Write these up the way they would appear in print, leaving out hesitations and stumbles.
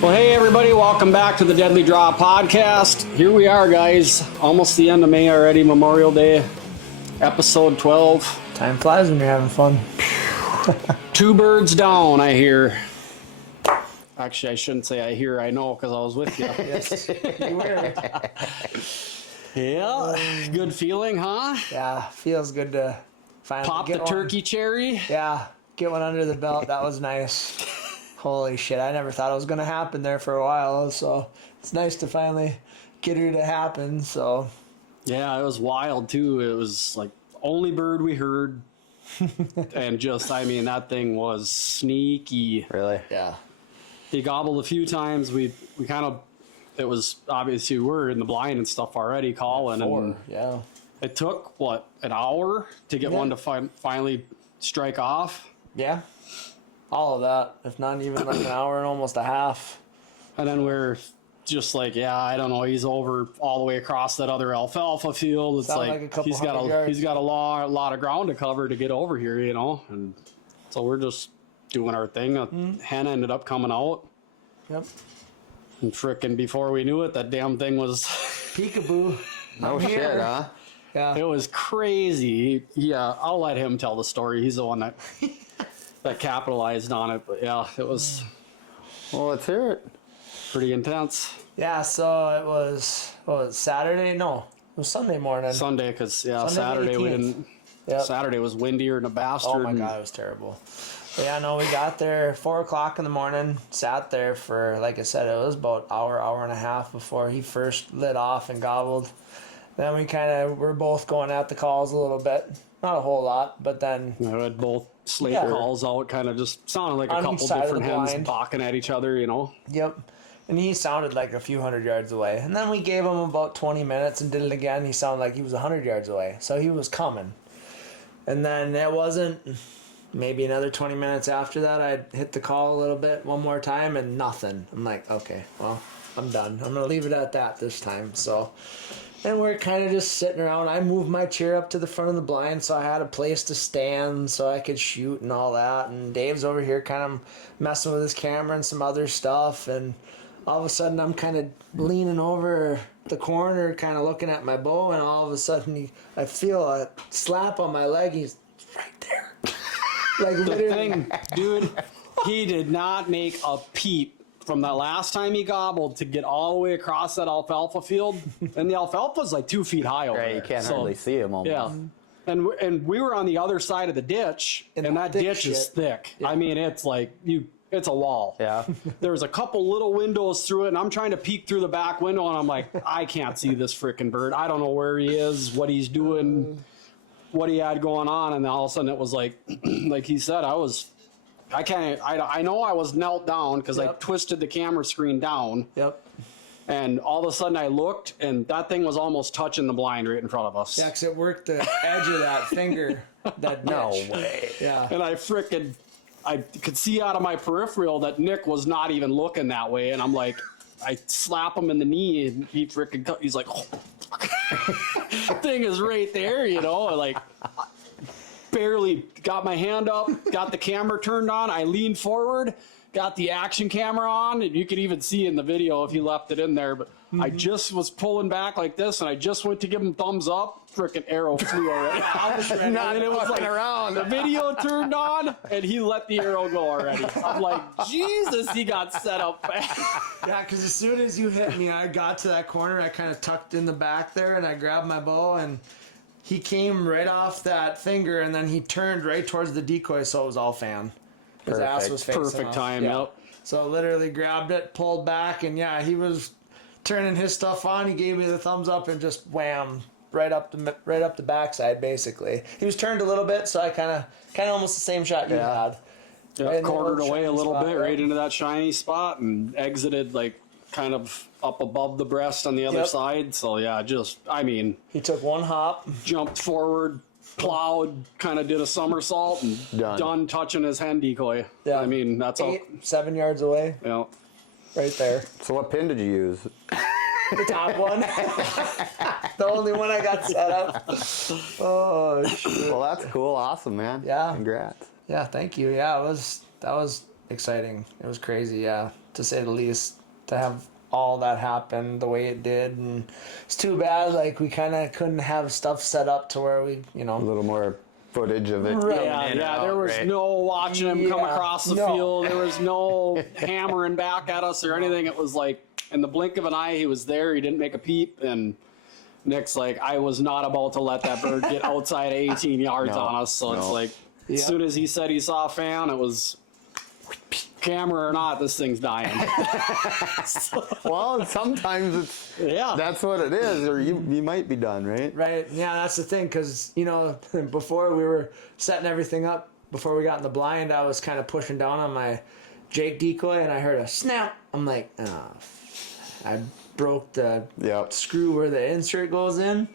Well, hey everybody, welcome back to the Deadly Draw podcast. Here we are, guys. Almost the end of May already, Memorial Day, episode 12. Time flies when you're having fun. 2 birds down, I hear. Actually, I shouldn't say I hear, I know, because I was with you. Yes, you were. Yeah, good feeling, huh? Yeah, feels good to finally Pop get the one. turkey cherry. Yeah, get one under the belt. That was nice. Holy shit, I never thought it was going to happen there for a while, so it's nice to finally get it to happen, so. Yeah, it was wild, too. It was like only bird we heard. And just, I mean, that thing was sneaky. Really? Yeah. He gobbled a few times. We kind of, it was obviously we were in the blind and stuff already calling. And Yeah. it took, what, an hour to get one to finally strike off? Yeah. All of that, if not even like an hour and almost a half. And then we're just like, yeah, I don't know. He's over all the way across that other alfalfa field. It's Sound like, like a couple he's got hundred yards. he's got a lot of ground to cover to get over here, you know. And so we're just doing our thing. A hen ended up coming out, Yep. and frickin' before we knew it, that damn thing was. Peekaboo. No I'm shit, here. huh? Yeah. It was crazy. Yeah, I'll let him tell the story. He's the one that capitalized on it. But yeah, it was Well, let's hear it. pretty intense. Yeah, so it was, what was it, Saturday? No, it was Sunday morning. Sunday, because Sunday the Saturday we 18th. didn't. Yep. Saturday was windier than a bastard. Oh my God, it was terrible. But yeah, no, we got there 4 o'clock in the morning, sat there for, like I said, it was about hour and a half before he first lit off and gobbled. Then we kind of were both going at the calls a little bit. Not a whole lot, but then, I had both slate Yeah. calls out, kind of just sounded like a On each couple side of different the hens blind. balking at each other, you know. yep. And he sounded like a few hundred yards away. And then we gave him about 20 minutes and did it again. He sounded like he was 100 yards away. So he was coming. And then it wasn't maybe another 20 minutes after that. I'd hit the call a little bit one more time and nothing. I'm like, okay, well, I'm done. I'm going to leave it at that this time. So, and we're kind of just sitting around. I moved my chair up to the front of the blind so I had a place to stand so I could shoot and all that. And Dave's over here kind of messing with his camera and some other stuff. And all of a sudden I'm kind of leaning over the corner, kind of looking at my bow, and all of a sudden I feel a slap on my leg. He's right there. Like The literally. thing, dude, he did not make a peep from that last time he gobbled to get all the way across that alfalfa field. And the alfalfa's like 2 feet high over Right, there. you can't So, hardly see him almost. Yeah. And we were on the other side of the ditch, and that thick ditch is shit. thick. Yeah. I mean, it's like it's a wall. Yeah. There was a couple little windows through it, and I'm trying to peek through the back window, and I'm like, I can't see this freaking bird. I don't know where he is, what he's doing, what he had going on, and then all of a sudden it was like, like he said, I know I was knelt down because I Yep. twisted the camera screen down, Yep. and all of a sudden I looked, and that thing was almost touching the blind right in front of us. Yeah, because it worked the edge of that finger. That ditch. No way. Yeah. And I could see out of my peripheral that Nick was not even looking that way, and I'm like, I slap him in the knee, and he's like, oh, thing is right there, you know, like barely got my hand up, got the camera turned on, I leaned forward, got the action camera on, and you could even see in the video if you left it in there, but I just was pulling back like this, and I just went to give him thumbs up, frickin' arrow flew already. Not And it was like around. the video turned on, and he let the arrow go already. I'm like, Jesus, he got set up fast. Yeah, because as soon as you hit me, I got to that corner. I kind of tucked in the back there, and I grabbed my bow, and he came right off that finger, and then he turned right towards the decoy, so it was all fan. His ass Perfect. was facing Perfect off. time, Yeah. yep. So literally grabbed it, pulled back, and yeah, he was turning his stuff on. He gave me the thumbs up and just wham, right up the backside, basically. He was turned a little bit, so I kind of almost the same shot you had. Yep, Right in the cornered little away a shiny little spot, bit, right? right into that shiny spot, and exited like kind of up above the breast on the other Yep. side. So yeah, He took one hop. jumped forward, plowed, kind of did a somersault, and done touching his hen decoy. Yeah. I mean, that's all. 7 yards away, Yeah. right there. So what pin did you use? The top one. The only one I got set up. Oh, shit. Well, that's cool. Awesome, man. Yeah. Congrats. Yeah, thank you. Yeah, that was exciting. It was crazy, yeah. to say the least, to have all that happen the way it did. And it's too bad, like, we kind of couldn't have stuff set up to where we, A little more footage of it. Right. coming Yeah, in and out, there was right? no watching him come Yeah, across the no. field. There was no hammering back at us or anything. It was like, in the blink of an eye, he was there. He didn't make a peep. And Nick's like, I was not about to let that bird get outside of 18 yards No, on us. So it's no. like, Yeah. as soon as he said he saw a fan, it was camera or not, this thing's dying. Well, sometimes it's Yeah. that's what it is, or you might be done, right? Right. Yeah, that's the thing, because, before we were setting everything up, before we got in the blind, I was kind of pushing down on my Jake decoy, and I heard a snap. I'm like, oh, I broke the Yep. screw where the insert goes in.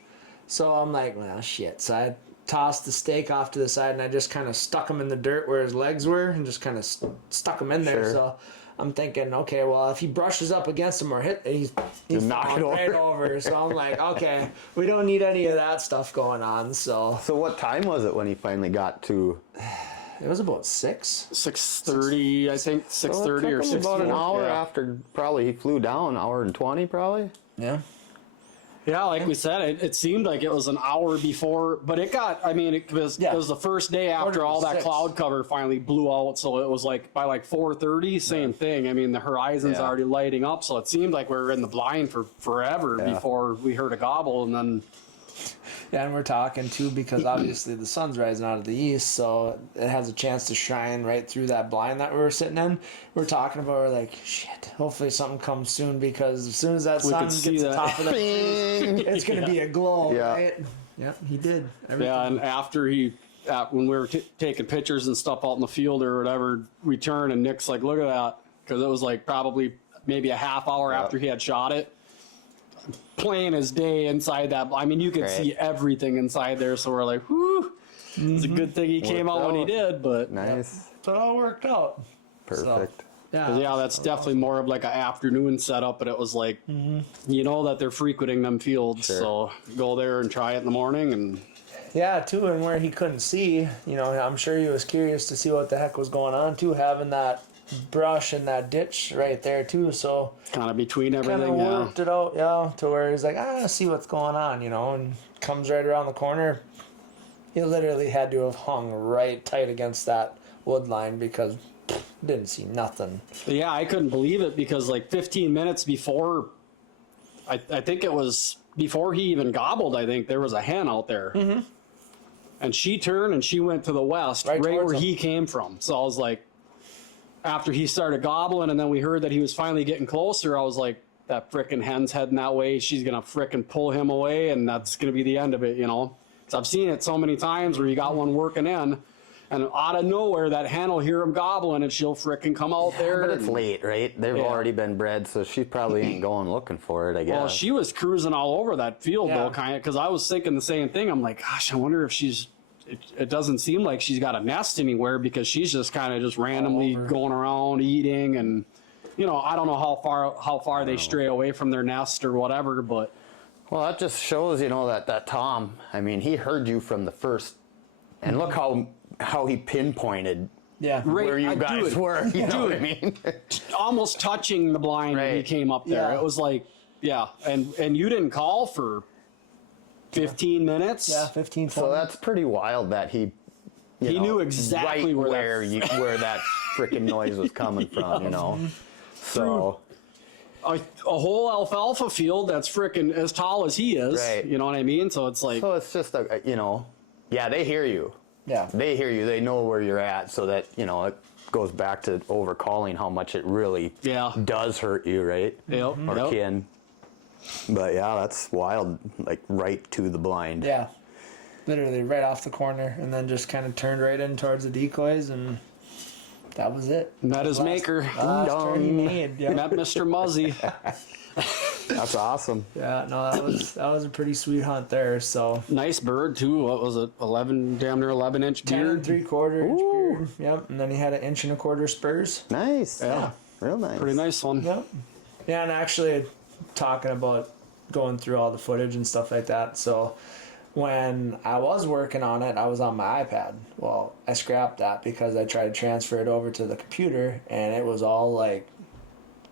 So I'm like, well, shit. So I tossed the stake off to the side, and I just kind of stuck him in the dirt where his legs were, and just kind of stuck him in there. Sure. So I'm thinking, okay, well, if he brushes up against him or he's knock it falling right over. over. So I'm like, okay, we don't need any of that stuff going on. So So what time was it when he finally got to? it was about 6. 6:30, I think, 6:30 or Well, it took him 6. about an hour Yeah. after probably he flew down, hour and 20 probably. Yeah. Yeah, like we said, it seemed like it was an hour before, but it was the first day after all that 6. cloud cover finally blew out, so it was like by like 4:30, same thing. I mean, the horizon's Yeah. already lighting up, so it seemed like we were in the blind for forever Yeah. before we heard a gobble, and then Yeah, and we're talking too, because obviously the sun's rising out of the east, so it has a chance to shine right through that blind that we were sitting in. We're talking about, we're like, shit, hopefully something comes soon, because as soon as that We sun could gets see the that. top of the tree, it's going to be a glow, Yeah. right? Yep, he did. Everything. yeah, and after when we were taking pictures and stuff out in the field or whatever, we turned and Nick's like, look at that, because it was like probably maybe a half hour after he had shot it. Plain as day inside that. I mean, you could Right. see everything inside there. So we're like, whew. It's a good thing he came Worked out when he out. did. But Nice. So it all worked out. Perfect. Yeah. yeah, that's definitely more of like an afternoon setup. But it was like, you know that they're frequenting them fields. Sure. So go there and try it in the morning. And Yeah, too, and where he couldn't see, I'm sure he was curious to see what the heck was going on, too, having that brush and that ditch right there, too, so kind of between kind of everything. Yeah. worked it out, yeah, to where he's like, see what's going on, and comes right around the corner. He literally had to have hung right tight against that wood line, because didn't see nothing. But yeah, I couldn't believe it, because like 15 minutes before, I think it was before he even gobbled, I think there was a hen out there. Mm-hmm. And she turned and she went to the west, right towards where him. he came from. So I was like, after he started gobbling and then we heard that he was finally getting closer, I was like, that frickin' hen's heading that way. She's going to frickin' pull him away, and that's going to be the end of it, Because I've seen it so many times where you got one working in, and out of nowhere, that hen will hear him gobbling, and she'll frickin' come out there. But it's and- late, right? They've Yeah. already been bred, so she probably ain't going looking for it, I guess. Well, she was cruising all over that field, Yeah. though, kind of, because I was thinking the same thing. I'm like, gosh, I wonder if it doesn't seem like she's got a nest anywhere, because she's just kind of just randomly going around eating, and I don't know how far they stray away from their nest or whatever, but Well, that just shows, that Tom, I mean, he heard you from the first, and look how he pinpointed Yeah. Right, where you guys dude, were, you know what I mean? almost touching the blind when he Right. came up there. Yeah. It was like, yeah, and you didn't call for 15 minutes. Yeah, 15, 20. So that's pretty wild that he knew exactly right where where that freaking noise was coming from, So a whole alfalfa field that's frickin' as tall as he is. Right. You know what I mean? So it's like, it's just yeah, they hear you. Yeah. They hear you. They know where you're at, so that it goes back to overcalling how much it really does hurt you, right? Yep, Or yep. can. But yeah, that's wild. Like right to the blind. Yeah. Literally right off the corner, and then just kind of turned right in towards the decoys, and that was it. met his maker. Last turn he made. Yeah. Met Mr. Muzzy. That's awesome. Yeah, no, that was a pretty sweet hunt there. So Nice bird too. What was it? 11, damn near 11-inch 10 beard. and 3/4 inch beard. Yep, and then he had 1 1/4 spurs. Nice. Yeah. Real nice. Pretty nice one. Yep. Yeah, and actually talking about going through all the footage and stuff like that. So when I was working on it, I was on my iPad. Well, I scrapped that because I tried to transfer it over to the computer, and it was all like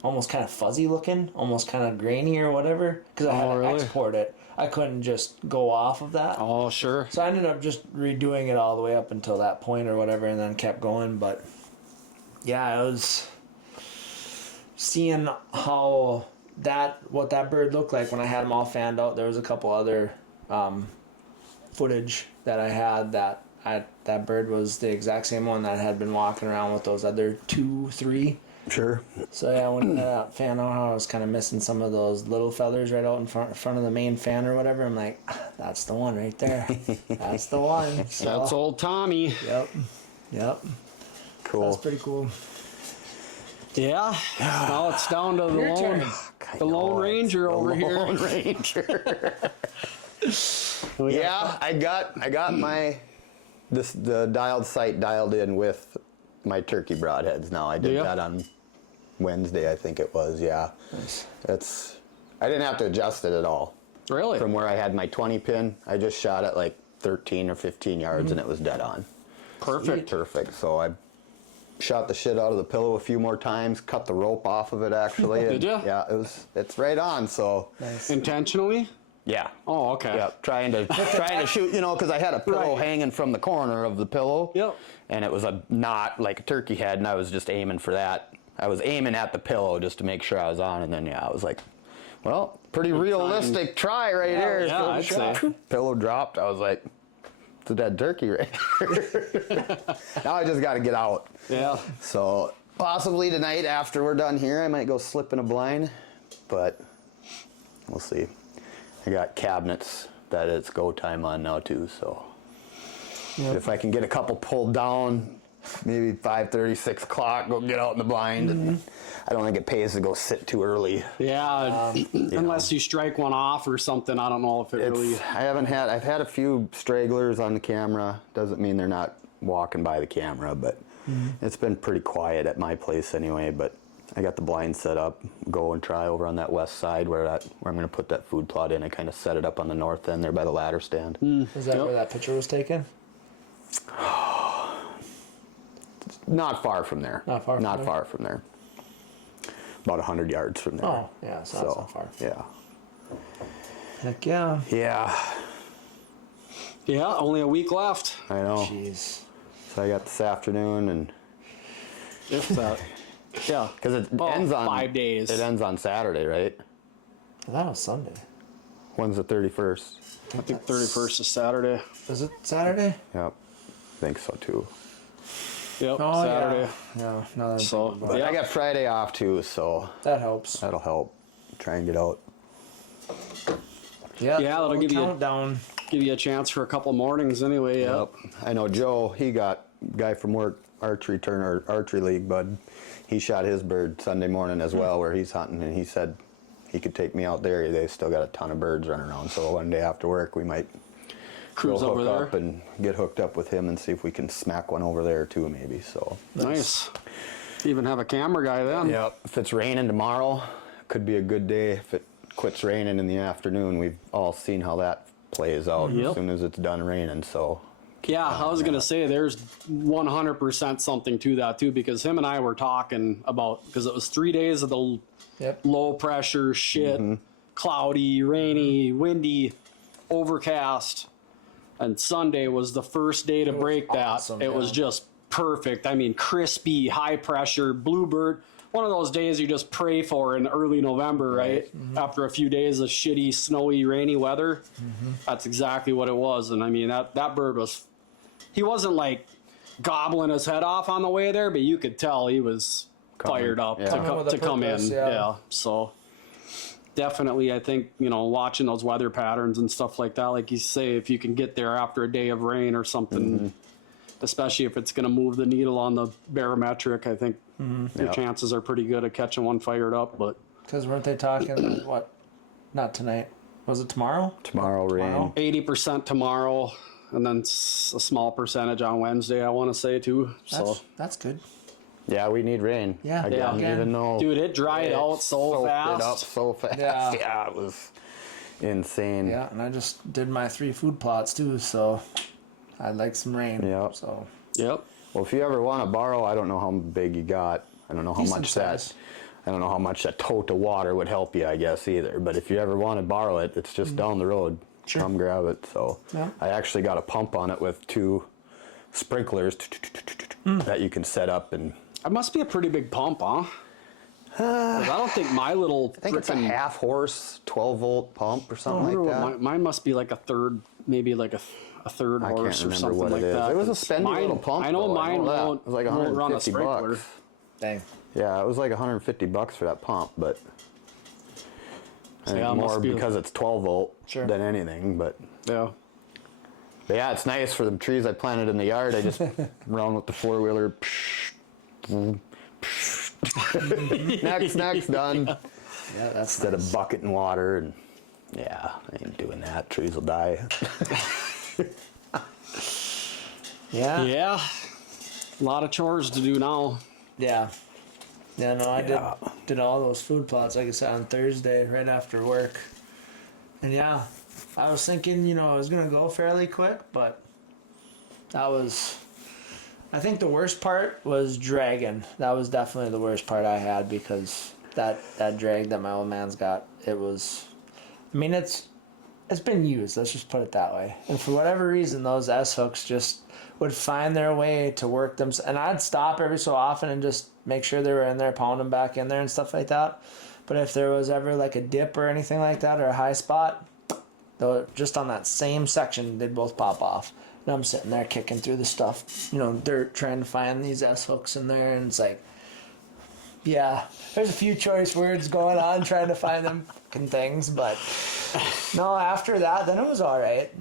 almost kind of fuzzy looking, almost kind of grainy or whatever, because I had to really? export it. I couldn't just go off of that. Oh, sure. So I ended up just redoing it all the way up until that point or whatever, and then kept going. But yeah, it was seeing how what that bird looked like when I had him all fanned out. There was a couple other footage that I had that bird was the exact same one that had been walking around with those other 2, 3. Sure. So yeah, when that fan out, I was kind of missing some of those little feathers right out in front of the main fan or whatever. I'm like, that's the one right there. That's the one. So, That's old Tommy. Yep. Cool. That's pretty cool. Yeah. Now it's down to Your turn. the Lone Ranger over here. Lone Ranger. Yeah, I got my the dialed sight dialed in with my turkey broadheads now. I did Yep. that on Wednesday, I think it was. Yeah. Nice. I didn't have to adjust it at all. Really? From where I had my 20 pin, I just shot it like 13 or 15 yards and it was dead on. Perfect. Perfect. So I shot the shit out of the pillow a few more times, cut the rope off of it actually. Did ya? Yeah, it's right on. So Nice. Intentionally? yeah. Oh, okay. Yeah, trying to shoot, because I had a pillow Right. hanging from the corner of the pillow. Yep. And it was a knot like a turkey head, and I was just aiming for that. I was aiming at the pillow just to make sure I was on, and then I was like, well, pretty realistic try right there. yeah, I'd say. Pillow dropped. I was like, it's a dead turkey right here. Now I just got to get out. Yeah. So possibly tonight after we're done here, I might go slip in a blind, but we'll see. I got cabinets that it's go time on now too, so if I can get a couple pulled down, maybe 5:30, 6 o'clock, go get out in the blind. And I don't think it pays to go sit too early. Yeah. Unless you strike one off or something, I don't know if it really. I've had a few stragglers on the camera. Doesn't mean they're not walking by the camera, but it's been pretty quiet at my place anyway. But I got the blind set up, go and try over on that west side where I'm going to put that food plot in. I kind of set it up on the north end there by the ladder stand. Is that where that picture was taken? Not far from there. Not far from Not there? far from there. About 100 yards from there. Oh, yeah, so that's not far. Yeah. Heck yeah. Yeah, Yeah, only a week left. I know. Jeez. So I got this afternoon and If that. Yeah. because it Well, ends on 5 days. It ends on Saturday, right? I thought it was Sunday. When's the 31st? I think 31st is Saturday. Is it Saturday? Yep, think so too. Yep, Oh, Saturday. Yeah. No, that So, But yeah. I got Friday off too, so that helps. that'll help. Try and get out. Yeah, that'll give you a- countdown. Give you a chance for a couple mornings anyway. Yeah. I know Joe. He got guy from work archery league, bud. He shot his bird Sunday morning as well, where he's hunting, and he said he could take me out there. They still got a ton of birds running around, so one day after work we might Cruise go over hook there. up and get hooked up with him and see if we can smack one over there too, maybe. So Nice. Even have a camera guy then. yep. If it's raining tomorrow, could be a good day. If it quits raining in the afternoon, we've all seen how that plays out Yep. as soon as it's done raining. So Yeah, I was gonna say there's 100% something to that too, because him and I were talking about, because it was 3 days of the Yep. low pressure shit, cloudy, rainy, windy, overcast, and Sunday was the first day to break that. awesome, It was yeah. just perfect. I mean, crispy, high pressure, bluebird. One of those days you just pray for in early November, right? After a few days of shitty, snowy, rainy weather. That's exactly what it was. And I mean, that bird was, he wasn't like gobbling his head off on the way there, but you could tell he was fired up Yeah. to, Coming with a to come in. purpose, yeah. So definitely, I think, watching those weather patterns and stuff like that, like you say, if you can get there after a day of rain or something, especially if it's going to move the needle on the barometric, I think your Yep. chances are pretty good at catching one fired up. But Because weren't they talking, what? Not tonight. Was it tomorrow? tomorrow rain. 80% tomorrow, and then a small percentage on Wednesday, I want to say too. So That's good. Yeah, we need rain. Yeah. Again, Yeah. even though dude, it dried out so soaked fast. it up so fast. Yeah. Yeah, it was insane. Yeah, and I just did my 3 food plots too, so I'd like some rain. Yep. So Yep. Well, if you ever want to borrow, I don't know how big you got. I don't know how Decent much size. I don't know how much a tote of water would help you, I guess, either. But if you ever want to borrow it, it's just down the road. Sure. Come grab it. So Yeah. I actually got a pump on it with 2 sprinklers that you can set up. And It must be a pretty big pump, huh? 'Cause I don't think my little I think it's a frickin' half horse, 12-volt pump or I something wonder like what that. mine must be like a third, maybe like a third I can't horse or remember something what like it is. that. It was a 'Cause spendy little pump. I know though, mine that. won't, It was like won't run a 150 sprinkler. bucks. Dang. Yeah, it was like $150 for that pump, but I So think yeah, it must more be- because it's 12-volt Sure. than anything. But Yeah. it's nice for the trees I planted in the yard. I just run with the 4-wheeler. next, done. Yeah, that's Instead nice. of bucketing water and I ain't doing that. Trees will die. Yeah. Yeah. A lot of chores to do now. Yeah. Yeah, no, I did all those food plots, like I said, on Thursday, right after work. And yeah, I was thinking, I was going to go fairly quick, but I think the worst part was dragging. That was definitely the worst part I had, because that drag that my old man's got, it's been used, let's just put it that way. And for whatever reason, those S-hooks just would find their way to work them. And I'd stop every so often and just make sure they were in there, pound them back in there and stuff like that. But if there was ever like a dip or anything like that, or a high spot, just on that same section, they'd both pop off. And I'm sitting there kicking through the stuff, dirt, trying to find these S-hooks in there. And it's like, yeah, there's a few choice words going on trying to find them fucking things. But no, after that, then it was all right,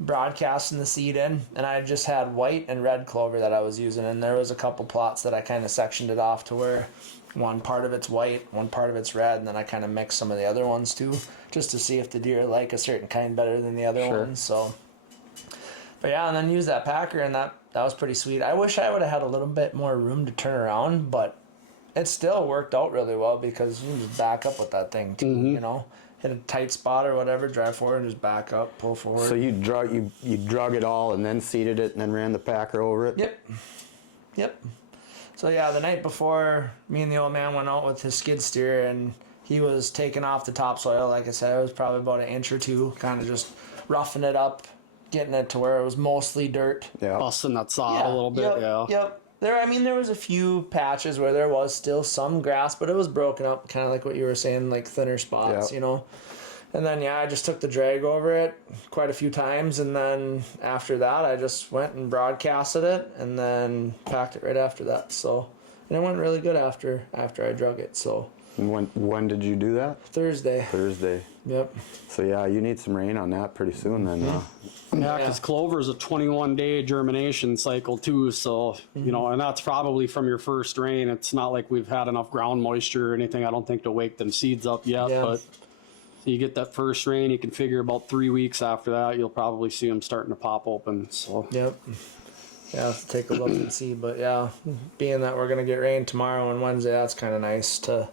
broadcasting the seed in. And I just had white and red clover that I was using. And there was a couple plots that I kind of sectioned it off to where one part of it's white, one part of it's red. And then I kind of mixed some of the other ones too, just to see if the deer like a certain kind better than the other ones. So, but yeah, and then use that packer, and that was pretty sweet. I wish I would have had a little bit more room to turn around, but it still worked out really well, because you can just back up with that thing too, hit a tight spot or whatever, drive forward and just back up, pull forward. So you drug it all and then seeded it and then ran the packer over it? Yep. So yeah, the night before, me and the old man went out with his skid steer, and he was taking off the topsoil. Like I said, it was probably about an inch or two, kind of just roughing it up, getting it to where it was mostly dirt. Yeah. Busting that sod a little bit, Yep. There was a few patches where there was still some grass, but it was broken up, kind of like what you were saying, like thinner spots, And then, I just took the drag over it quite a few times, and then after that, I just went and broadcasted it, and then packed it right after that. So, and it went really good after I drug it. So. And when did you do that? Thursday. Yep. So you need some rain on that pretty soon then. Yeah, because clover is a 21-day germination cycle too. So and that's probably from your first rain. It's not like we've had enough ground moisture or anything, I don't think, to wake them seeds up yet. Yeah. But you get that first rain, you can figure about 3 weeks after that, you'll probably see them starting to pop open. So. Yep. Yeah, I'll have to take a look and see. But yeah, being that we're gonna get rain tomorrow and Wednesday, that's kind of nice to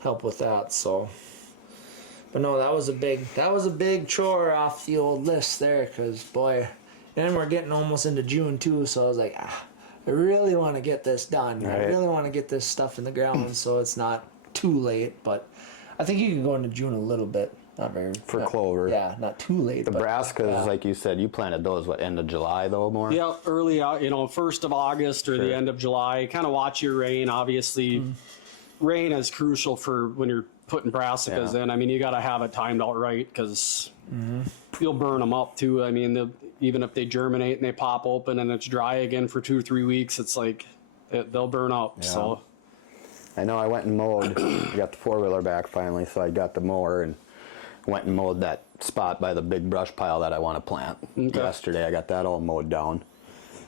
help with that. So, but no, that was a big chore off the old list there, because boy, and we're getting almost into June too, so I was like, I really want to get this done. Right. I really want to get this stuff in the ground so it's not too late. But I think you can go into June a little bit, not clover. Yeah, not too late. Nebraska's, like you said, you planted those end of July though, more? Yeah, early, 1st of August or the end of July. Kind of watch your rain. Obviously, rain is crucial for when you're putting brassicas in. I mean, you got to have it timed out right, because you'll burn them up too. I mean, even if they germinate and they pop open and it's dry again for 2 or 3 weeks, it's like they'll burn up. Yeah. So I know I went and mowed. I got the 4-wheeler back finally, so I got the mower and went and mowed that spot by the big brush pile that I want to plant. Yesterday I got that all mowed down.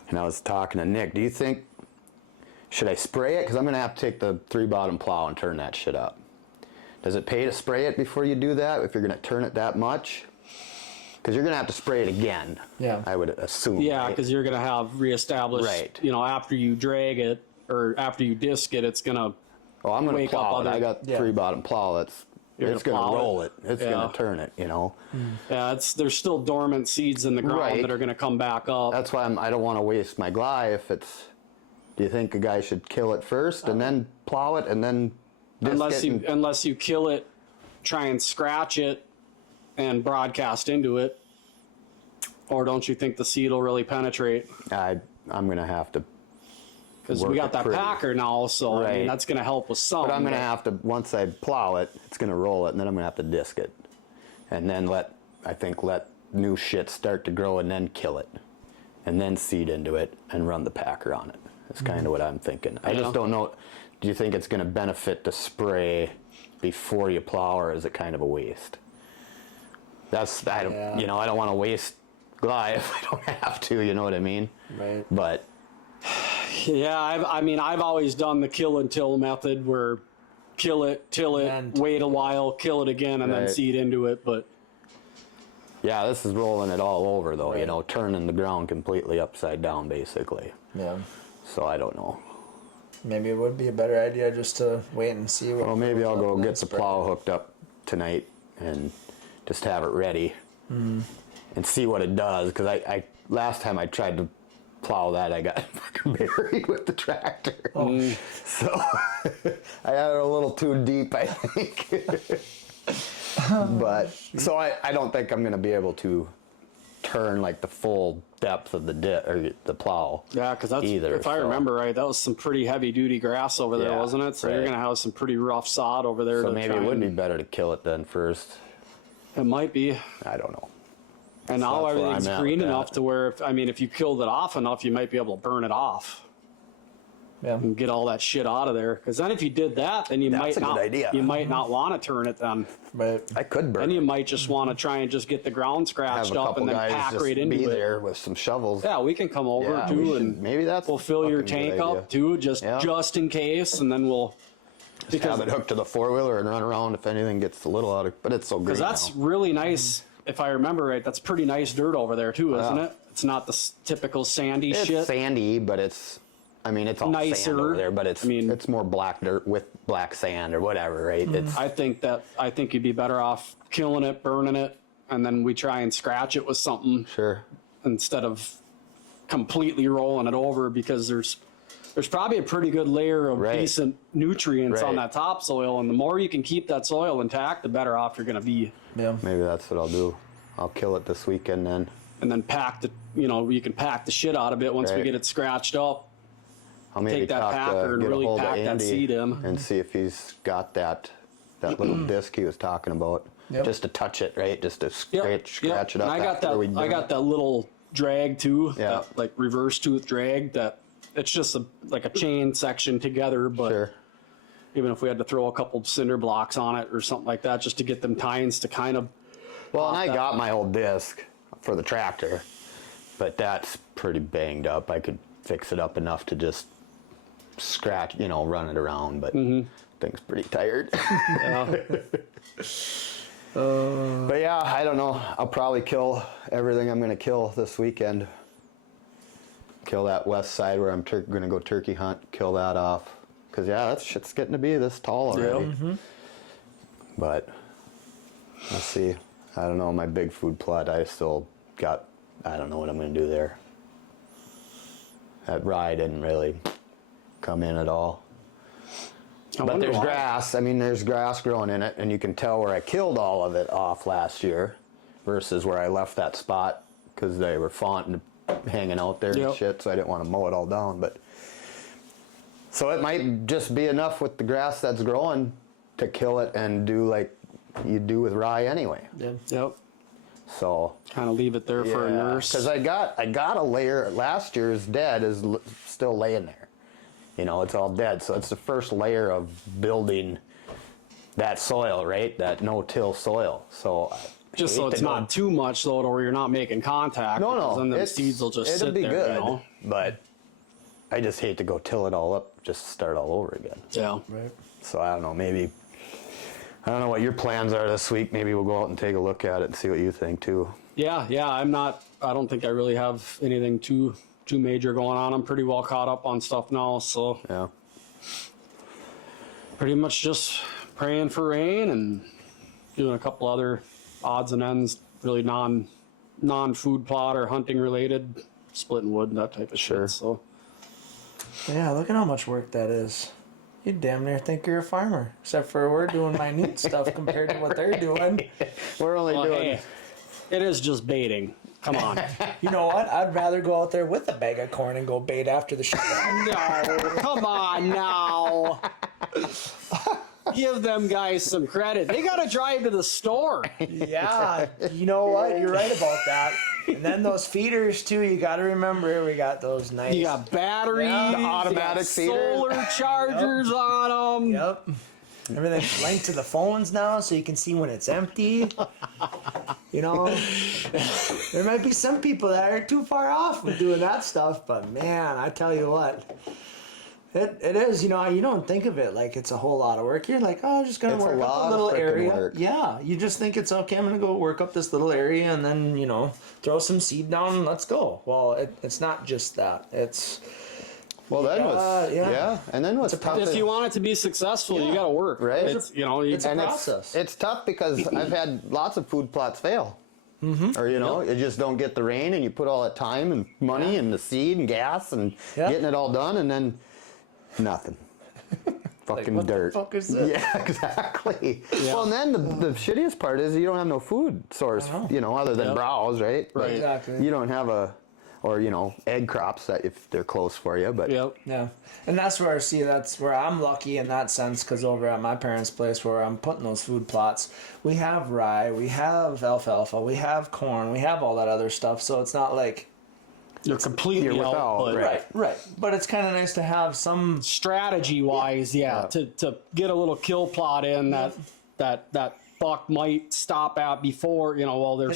And I was talking to Nick, do you think, should I spray it? Because I'm going to have to take the 3-bottom plow and turn that shit up. Does it pay to spray it before you do that, if you're going to turn it that much? Because you're going to have to spray it again, I would assume. yeah, because you're going to have reestablished, Right. After you drag it or after you disc it, it's going to I'm going to wake up plow it. other- I got the 3-bottom plow. It's going to plow it? roll it. It's Yeah. going to turn it, Yeah, there's still dormant seeds in the ground Right. that are going to come back up. That's why I don't want to waste my gly if it's... Do you think a guy should kill it first and then plow it and then unless you kill it, try and scratch it, and broadcast into it. Or don't you think the seed will really penetrate? I'm gonna have to. Because we got that packer now, so I mean, that's gonna help with some. But I'm gonna have to, once I plow it, it's gonna roll it, and then I'm gonna have to disc it, and then let new shit start to grow, and then kill it, and then seed into it, and run the packer on it. That's kind of what I'm thinking. I just don't know. Do you think it's gonna benefit to spray before you plow, or is it kind of a waste? I don't want to waste glide if I don't have to. You know what I mean? Right. But. Yeah, I've always done the kill and till method, where kill it, till it, wait a while, kill it again, and then seed into it. But yeah, this is rolling it all over though, turning the ground completely upside down basically. Yeah. So I don't know. Maybe it would be a better idea just to wait and see what. Well, maybe I'll go get the plow hooked up tonight and just have it ready and see what it does. Because I last time I tried to plow that, I got fucking buried with the tractor. So I had it a little too deep, I think. But so I don't think I'm gonna be able to turn like the full depth of the plow. Yeah, because that's if I remember right, that was some pretty heavy duty grass over there, wasn't it? So you're gonna have some pretty rough sod over there. So maybe it would be better to kill it then first. It might be. I don't know. And So now everything's green enough to where, if you killed it off enough, you might be able to burn it off. Yeah. And get all that shit out of there. Because then if you did that, then you might not want to turn it then. But I could burn. Then you might just want to try and just get the ground scratched up and then pack right into it. There with some shovels. Yeah, we can come over too, and maybe we'll fill your tank up too, just in case, and then we'll have it hooked to the 4-wheeler and run around if anything gets a little out of. But it's so green. Because that's really nice. If I remember right, that's pretty nice dirt over there too, isn't it? It's not the typical sandy shit. It's sandy, but it's all nicer sand over there, but it's more black dirt with black sand or whatever, right? I think you'd be better off killing it, burning it, and then we try and scratch it with something. Sure. Instead of completely rolling it over, because there's probably a pretty good layer of decent nutrients on that topsoil, and the more you can keep that soil intact, the better off you're going to be. Yeah. Maybe that's what I'll do. I'll kill it this weekend then. And then you can pack the shit out of it once we get it scratched up. I'll maybe take that packer and really pack that seed in. And see if he's got that little disc he was talking about. Yep. Just to touch it, right? Just to scratch it up. And I got that little drag too, that like reverse tooth drag, that it's just like a chain section together, but even if we had to throw a couple cinder blocks on it or something like that, just to get them tines to kind of. Well, and I got my old disc for the tractor, but that's pretty banged up. I could fix it up enough to just scratch, run it around, but thing's pretty tired. But yeah, I don't know. I'll probably kill everything I'm going to kill this weekend. Kill that west side where I'm going to go turkey hunt, kill that off. Because, that shit's getting to be this tall already. But, let's see. I don't know, my big food plot, I don't know what I'm going to do there. That rye didn't really come in at all. But there's grass. There's grass growing in it, and you can tell where I killed all of it off last year versus where I left that spot because they were fawnting, hanging out there and shit, so I didn't want to mow it all down. But so it might just be enough with the grass that's growing to kill it and do like you do with rye anyway. Yep. So kind of leave it there for a nurse. Because I got a layer. Last year's dead is still laying there. It's all dead. So it's the first layer of building that soil, right? That no-till soil. So just so it's not too much, though, where you're not making contact. No. Then the seeds will just sit there. It'll be good. But I just hate to go till it all up, just start all over again. Yeah. Right. So I don't know. Maybe I don't know what your plans are this week. Maybe we'll go out and take a look at it and see what you think too. Yeah. I don't think I really have anything too major going on. I'm pretty well caught up on stuff now, so pretty much just praying for rain and doing a couple other odds and ends, really non-food plot or hunting related, splitting wood and that type of shit. So yeah, look at how much work that is. You damn near think you're a farmer, except for we're doing minute stuff compared to what they're doing. We're only doing. Hey, it is just baiting. Come on. You know what? I'd rather go out there with a bag of corn and go bait after the shit. No, come on now. Give them guys some credit. They got to drive to the store. Yeah, you know what? You're right about that. And then those feeders too. You got to remember we got those nice. You got batteries, Yeah, the automatic you got solar chargers on them. Yep. Everything's linked to the phones now, so you can see when it's empty. You know, there might be some people that are too far off with doing that stuff, but man, I tell you what, it is. You know, you don't think of it like it's a whole lot of work. You're like, oh, I'm just gonna It's a work up lot a of little frickin' area. work. Yeah, you just think it's okay. I'm gonna go work up this little area and then throw some seed down and let's go. Well, it's not just that. It's Well, then yeah. and then what's tough If is, you want it to be successful, you got to work. Right. It's, it's a and process. it's tough because I've had lots of food plots fail. Mm-hmm. Or you just don't get the rain, and you put all that time and money and the seed and gas and getting it all done, and then nothing. Fucking what dirt. the fuck is this? Yeah, exactly. Well, and then the shittiest part is you don't have no food source, other than browse, right? Right. Exactly. You don't have egg crops that if they're close for you, but Yep. Yeah, and that's where I'm lucky in that sense, because over at my parents' place where I'm putting those food plots, we have rye, we have alfalfa, we have corn, we have all that other stuff, so it's not like You're completely You're out, without, but right. But it's kind of nice to have some. strategy-wise, to get a little kill plot in that buck might stop at before, there's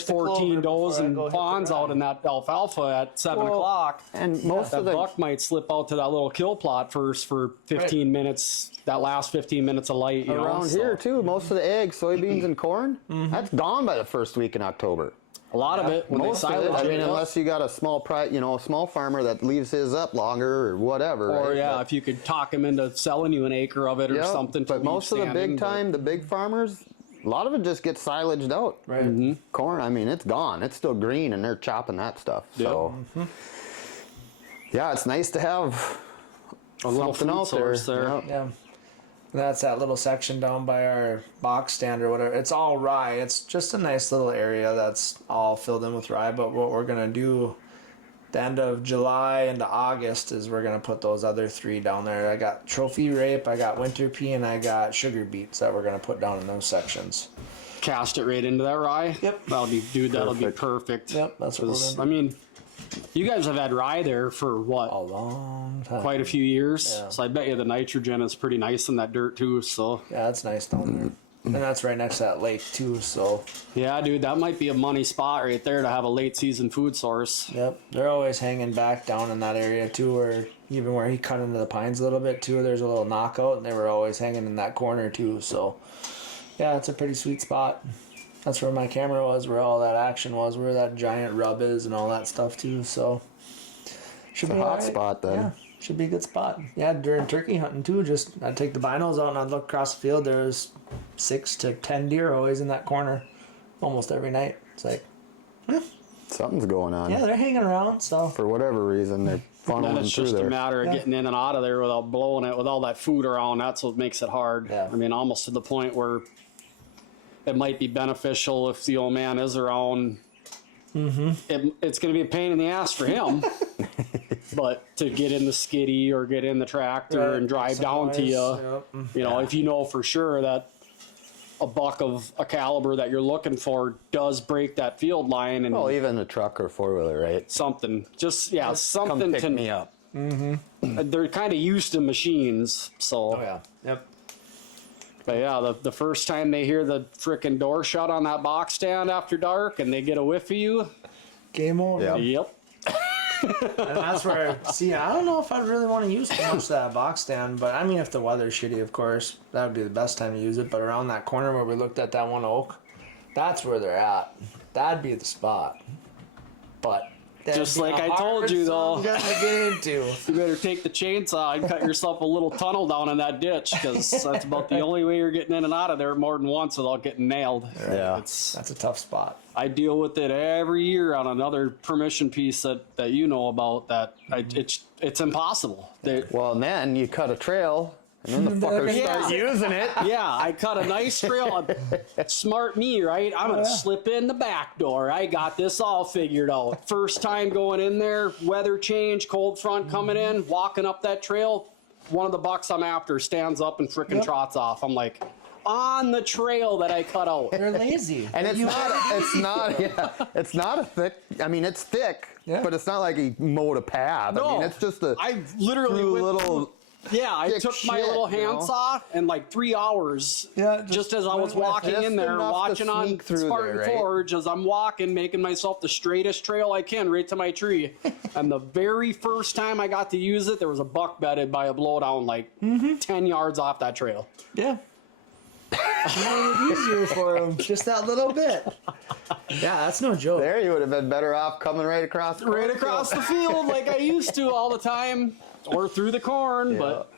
Hit the clover 14 does before I and go hit the fawns out rye. in that alfalfa at 7 o'clock. and most That of the buck might slip out to that little kill plot first for 15 minutes, that last 15 minutes of light. around here too, most of the eggs, soybeans, and corn, that's gone by the first week in October. A lot of it, when Most they of it, silage I mean, it, unless you got a small a small farmer that leaves his up longer or whatever. or right? if you could talk him into selling you an acre of it or Yep, something. To but most of the standing, big time, the big farmers, a lot of it just gets silaged out. Right. Mm-hmm. Corn, I mean, it's gone. It's still green, and they're chopping that stuff. So, yeah, it's nice to have a little something food out source there. there. Yep. Yeah. That's that little section down by our box stand or whatever. It's all rye. It's just a nice little area that's all filled in with rye. But what we're going to do the end of July into August is we're going to put those other three down there. I got trophy rape, I got winter pea, and I got sugar beets that we're going to put down in those sections. Cast it right into that rye. Yep. That'll be perfect. Yep, that's what we're 'Cause, going I mean, you guys have had rye there for what? a long time. Quite a few years. Yeah. So I bet you the nitrogen is pretty nice in that dirt too. So Yeah, that's nice down there. And that's right next to that lake too, so yeah, dude, that might be a money spot right there to have a late season food source. yep. They're always hanging back down in that area too, or even where he cut into the pines a little bit too, there's a little knockout and they were always hanging in that corner too, so yeah, it's a pretty sweet spot. That's where my camera was, where all that action was, where that giant rub is and all that stuff too, so should It's a be hot alright. spot then. Yeah, should be a good spot. Yeah, during turkey hunting too, just I'd take the binos out and I'd look across the field, there was 6 to 10 deer always in that corner almost every night. It's like, Something's going on. yeah, they're hanging around, so For whatever reason, they're And then funneling it's through just a there. matter of getting in and out of there without blowing it, with all that food around. That's what makes it hard. Yeah. I mean, almost to the point where it might be beneficial if the old man is around. It's going to be a pain in the ass for him, but to get in the skiddy or get in the tractor Right, and drive down to you, yep. if you know for sure that a buck of a caliber that you're looking for does break that field line and Well, even a truck or 4-wheeler, right? something, Come something pick to me up. They're kind of used to machines, so. Oh yeah. Yep. But yeah, the first time they hear the frickin' door shut on that box stand after dark and they get a whiff of you, Game over. Yeah. yep. And that's where I don't know if I'd really want to use too much of that box stand, but I mean if the weather's shitty, of course, that would be the best time to use it. But around that corner where we looked at that one oak, that's where they're at. That'd be the spot. But that'd Just be like a I told hard you, though. something to get into. You better take the chainsaw and cut yourself a little tunnel down in that ditch, because that's about the only way you're getting in and out of there more than once without getting nailed. Yeah. It's, That's a tough spot. I deal with it every year on another permission piece that you know about. That it's impossible. Well, and then you cut a trail And then the fuckers Yeah. start using it. Yeah, I cut a nice trail. Smart me, right? I'm going to slip in the back door. I got this all figured out. First time going in there, weather change, cold front coming in, walking up that trail. One of the bucks I'm after stands up and frickin' trots off. I'm like, on the trail that I cut out. They're lazy. And it's not a thick, I mean, it's thick, but it's not like he mowed a path. No, I mean, it's just a I literally went little. Yeah, I thick took my shit, little you know? handsaw and like 3 hours. Yeah, just as I was walking Just in there, enough to watching on sneak through Spartan there, right? Forge as I'm walking, making myself the straightest trail I can right to my tree. And the very first time I got to use it, there was a buck bedded by a blowdown like 10 yards off that trail. Yeah. Made it easier for them. Just that little bit. Yeah, that's no joke. There, you would have been better off coming right across the Right cornfield. across the field like I used to all the time, or through the corn, but...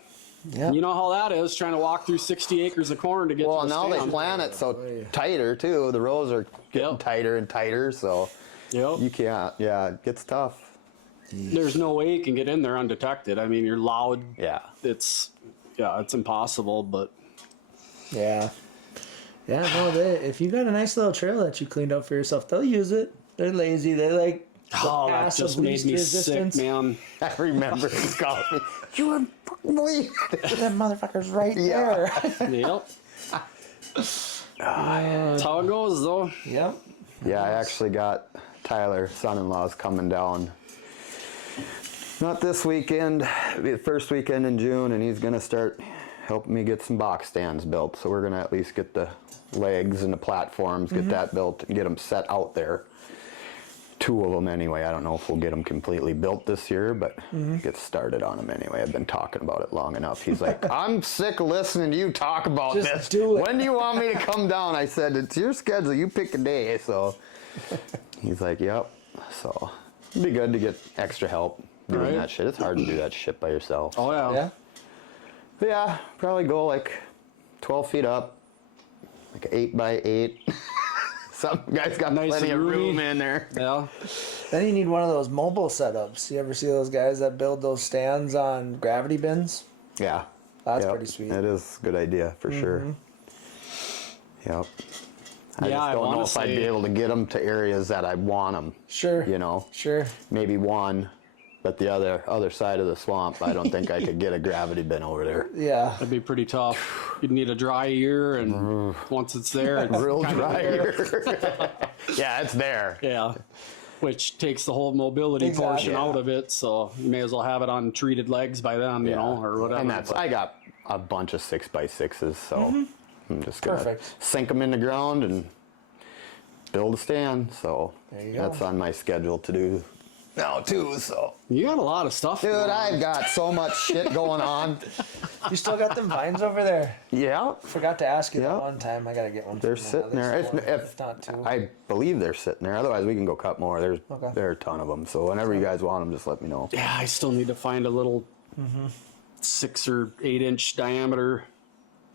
Yeah. You know how that is, trying to walk through 60 acres of corn to get Well, to a now they stand. plan it so tighter too. The rows are getting Yep. tighter and tighter, so Yep. you can't. Yeah, it gets tough. There's no way you can get in there undetected. I mean, you're loud. Yeah. It's impossible, but Yeah. Yeah, no, if you got a nice little trail that you cleaned up for yourself, they'll use it. They're lazy. They like the that pass of just made least me resistance. sick, man. I remember he called me. You wouldn't fucking believe it. That motherfucker's right Yeah. there. Yep. That's how it goes, though. Yep. Yeah, I actually got Tyler, son-in-law's coming down. Not this weekend, the first weekend in June, and he's gonna start helping me get some box stands built. So we're gonna at least get the legs and the platforms, get that built, and get them set out there. 2 of them anyway. I don't know if we'll get them completely built this year, but get started on them anyway. I've been talking about it long enough. He's like, I'm sick of listening to you talk about Just this. do it. When do you want me to come down? I said, it's your schedule. You pick a day. So he's like, yep. So it'd be good to get extra help doing Right. that shit. It's hard to do that shit by yourself. Oh, yeah. Yeah. But yeah, probably go like 12 feet up, like 8 by 8. Some guys got Nice plenty and of roomy. room in there. Yeah. Then you need one of those mobile setups. You ever see those guys that build those stands on gravity bins? Yeah. That's Yep. pretty sweet. That is a good idea for sure. Yep. I Yeah, just I don't know wanna if I'd be say- able to get them to areas that I want them. Sure. You know, Sure. maybe one, but the other side of the swamp, I don't think I could get a gravity bin over there. Yeah. That'd be pretty tough. You'd need a dry ear, and once it's there, it's Real kind of dry there. here. Yeah, it's there. Yeah. Which takes the whole mobility Exactly. portion Yeah. out of it, so you may as well have it on treated legs by then, you know, or whatever. And I got a bunch of 6x6s, so I'm just gonna Perfect. sink them in the ground and build a stand. So There you go. that's on my schedule to do now too. So, You got a lot of stuff. dude, going on. I've got so much shit going on. You still got them vines over there? Yeah, Forgot to ask you Yeah. that one time. I gotta get one. they're from sitting at there. least one, if not 2. I believe they're sitting there. Otherwise, we can go cut more. There are a ton of them. So whenever you guys want them, just let me know. Yeah, I still need to find a little 6 or 8 inch diameter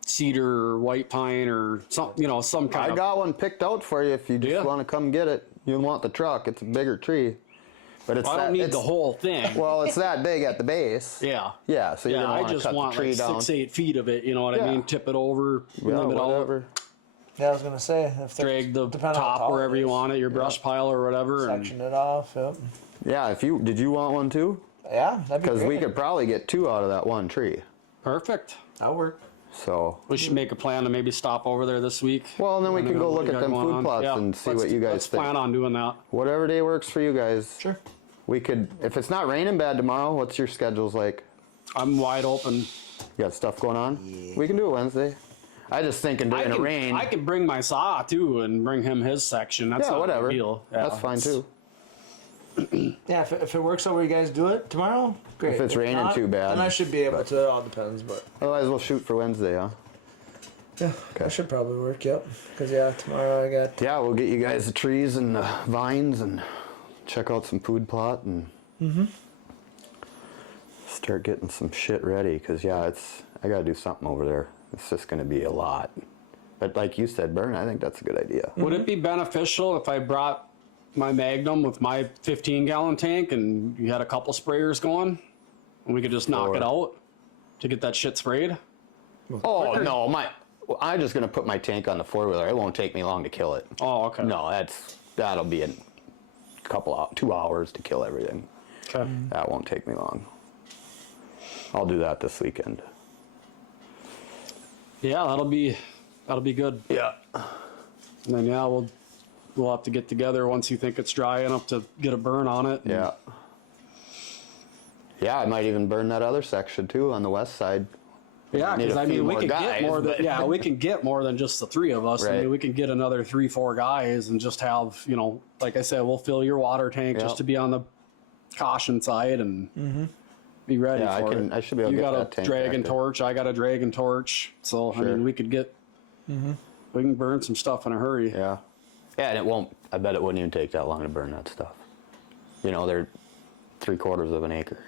cedar or white pine or some, some kind I of. got one picked out for you if you just Yeah. want to come get it. You want the truck. It's a bigger tree. But it's I don't need it's, the whole thing. Well, it's that big at the base. Yeah. Yeah, so you're Yeah, gonna I want to just cut want the tree like down. 6-8 feet of it. You know what I Yeah. mean? Tip it over, Yeah, limb it out, whatever. Yeah, I was gonna say if they're- drag the depending on how top tall wherever it you is. want it, your brush pile or whatever. And Section it off. Yep. Yeah, did you want one too? Yeah, that'd be Because great. we could probably get 2 out of that one tree. perfect. That'll work. So, We should make a plan to maybe stop over there this week. well, and then we can Depending go on what look you at got them going food on. plots Yeah, and see let's- what you guys let's think. plan on doing that. Whatever day works for you guys. Sure. We could, if it's not raining bad tomorrow, what's your schedules like? I'm wide open. You got stuff going on? We can do it Wednesday. I just thinking during the rain. I can bring my saw too and bring him his section. That's yeah, not whatever. a big deal. Yeah, That's fine too. Yeah, if it works out where you guys do it tomorrow, great. If it's raining not, too bad, then I should be able to. It all depends, but Otherwise, we'll shoot for Wednesday, huh? yeah, that should probably work. Yep. Because yeah, tomorrow I got. Yeah, we'll get you guys the trees and the vines and check out some food plot and start getting some shit ready. Because yeah, I gotta do something over there. It's just gonna be a lot. But like you said, Bern, I think that's a good idea. Would it be beneficial if I brought my Magnum with my 15-gallon tank and you had a couple sprayers going and we could just knock Or- it out to get that shit sprayed? Oh no, I'm just gonna put my tank on the 4-wheeler. It won't take me long to kill it. Oh, okay. No, that'll be a 2 hours to kill everything. Okay. That won't take me long. I'll do that this weekend. Yeah, that'll be good. Yeah. And then we'll have to get together once you think it's dry enough to get a burn on it. Yeah. Yeah, I might even burn that other section too on the west side. Yeah, Need because a I few mean we more can guys, get more than but- we can get more than just the 3 of us. I Right. mean we can get another 3-4 guys and just have, like I said, we'll fill your water tank just Yep. to be on the caution side and be ready Yeah, for it. I should be able to You get got that a tank dragon back torch, I got a dragon torch. So I Sure. mean we could get we can burn some stuff in a hurry. Yeah. Yeah, and I bet it wouldn't even take that long to burn that stuff. They're 3/4 of an acre.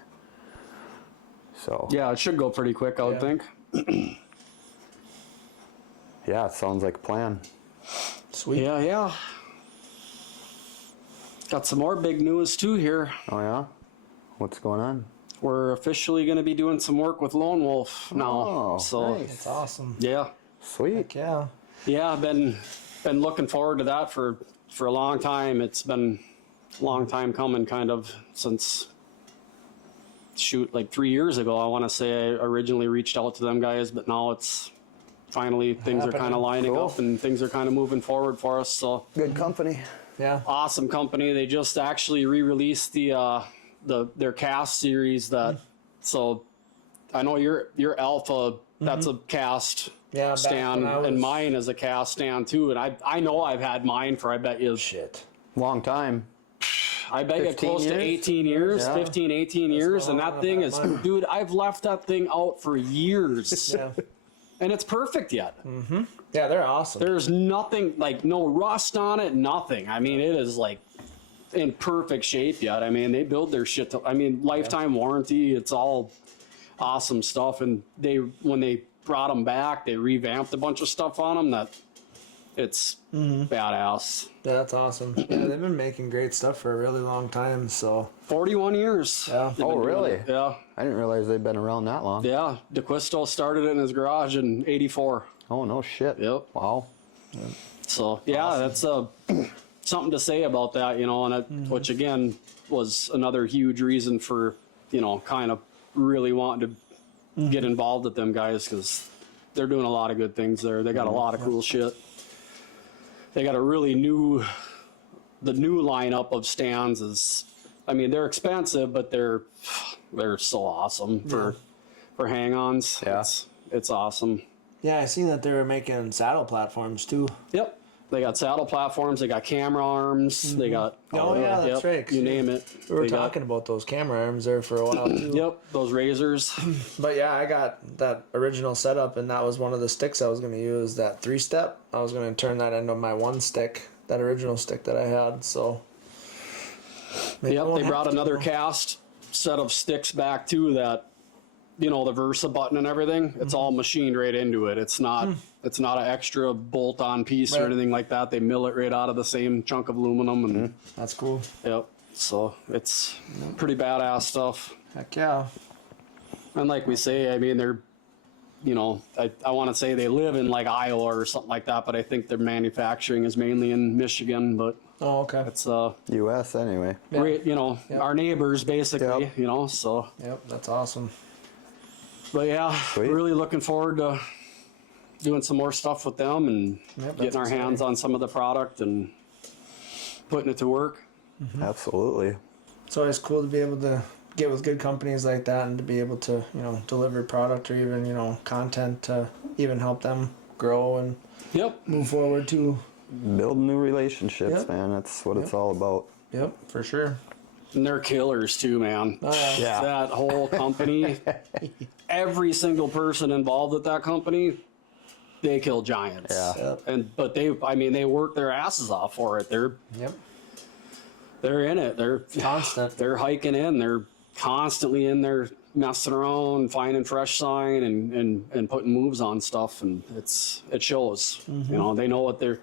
So. Yeah, it should go pretty quick, I would Yeah. think. Yeah, it sounds like a plan. Sweet. Yeah. Got some more big news too here. Oh yeah? What's going on? We're officially going to be doing some work with Lone Wolf now. Oh, So nice. That's awesome. yeah, Sweet. Heck yeah. I've been looking forward to that for a long time. It's been a long time coming, kind of since like 3 years ago. I want to say I originally reached out to them guys, but now it's finally things are Happening. kind of lining Cool. up and things are kind of moving forward for us. So Good company. Yeah. awesome company. They just actually re-released their cast series so I know your Alpha, that's a cast Yeah, back stand, when I and was- mine is a cast stand too, and I know I've had mine for, I bet you Shit. Long time. I bet you 15 close to years? 18 years, Yeah. 15, 18 years, and how that long thing I've is, had mine. dude, I've left that thing out for years, Yeah. and it's perfect yet. Yeah, they're awesome. There's nothing, like no rust on it, nothing. I mean, it is like in perfect shape yet. I mean, they build their shit lifetime warranty. It's all awesome stuff. And when they brought them back, they revamped a bunch of stuff on them that it's badass. Yeah, that's awesome. Yeah, they've been making great stuff for a really long time, so 41 years. Yeah. they've been Oh, doing really? it. Yeah. I didn't realize they'd been around that long. Yeah. DeQuisto started it in his garage in 84. Oh, no shit. Yep. Wow. So yeah, that's something to say about that, and it, which again was another huge reason for kind of really wanting to get involved with them guys, because they're doing a lot of good things there. They got a lot of cool shit. They got a really the new lineup of stands is, I mean, they're expensive, but they're so awesome for hang-ons. Yeah. It's awesome. yeah, I seen that they were making saddle platforms too. Yep. They got saddle platforms. They got camera arms. They got. Oh, yeah, that's right, 'cause You name it. We were They got- talking about those camera arms there for a while too. Yep, those razors. But yeah, I got that original setup, and that was one of the sticks I was going to use, that 3-step. I was going to turn that into my 1 stick, that original stick that I had, so. maybe I Yep, won't they brought have to another go. cast set of sticks back too. That, the Versa button and everything. It's all machined right into it. It's not. It's not an extra bolt-on piece or Right. anything like that. They mill it right out of the same chunk of aluminum, and That's cool. yep. So it's pretty badass stuff. Heck yeah. And like we say, I mean, they're, I want to say they live in like Iowa or something like that, but I think their manufacturing is mainly in Michigan. But Oh, okay. it's U.S. anyway. Yeah. our neighbors basically. Yep. So. Yep, that's awesome. But yeah, Sweet. really looking forward to doing some more stuff with them and Yep, getting that's our hands exciting. on some of the product and putting it to work. Absolutely. It's always cool to be able to get with good companies like that and to be able to, deliver product or even, content to even help them grow and Yep. move forward too. Build new relationships, Yep. man. That's what it's all about. Yep, for sure. And they're killers too, man. Oh, yeah. Yeah. That whole company, every single person involved with that company, they kill giants. Yeah. Yep. But they work their asses off for it. They're in it. They're Constant. They're hiking in. They're constantly in there messing around, finding fresh sign and putting moves on stuff, and it shows. They know what they're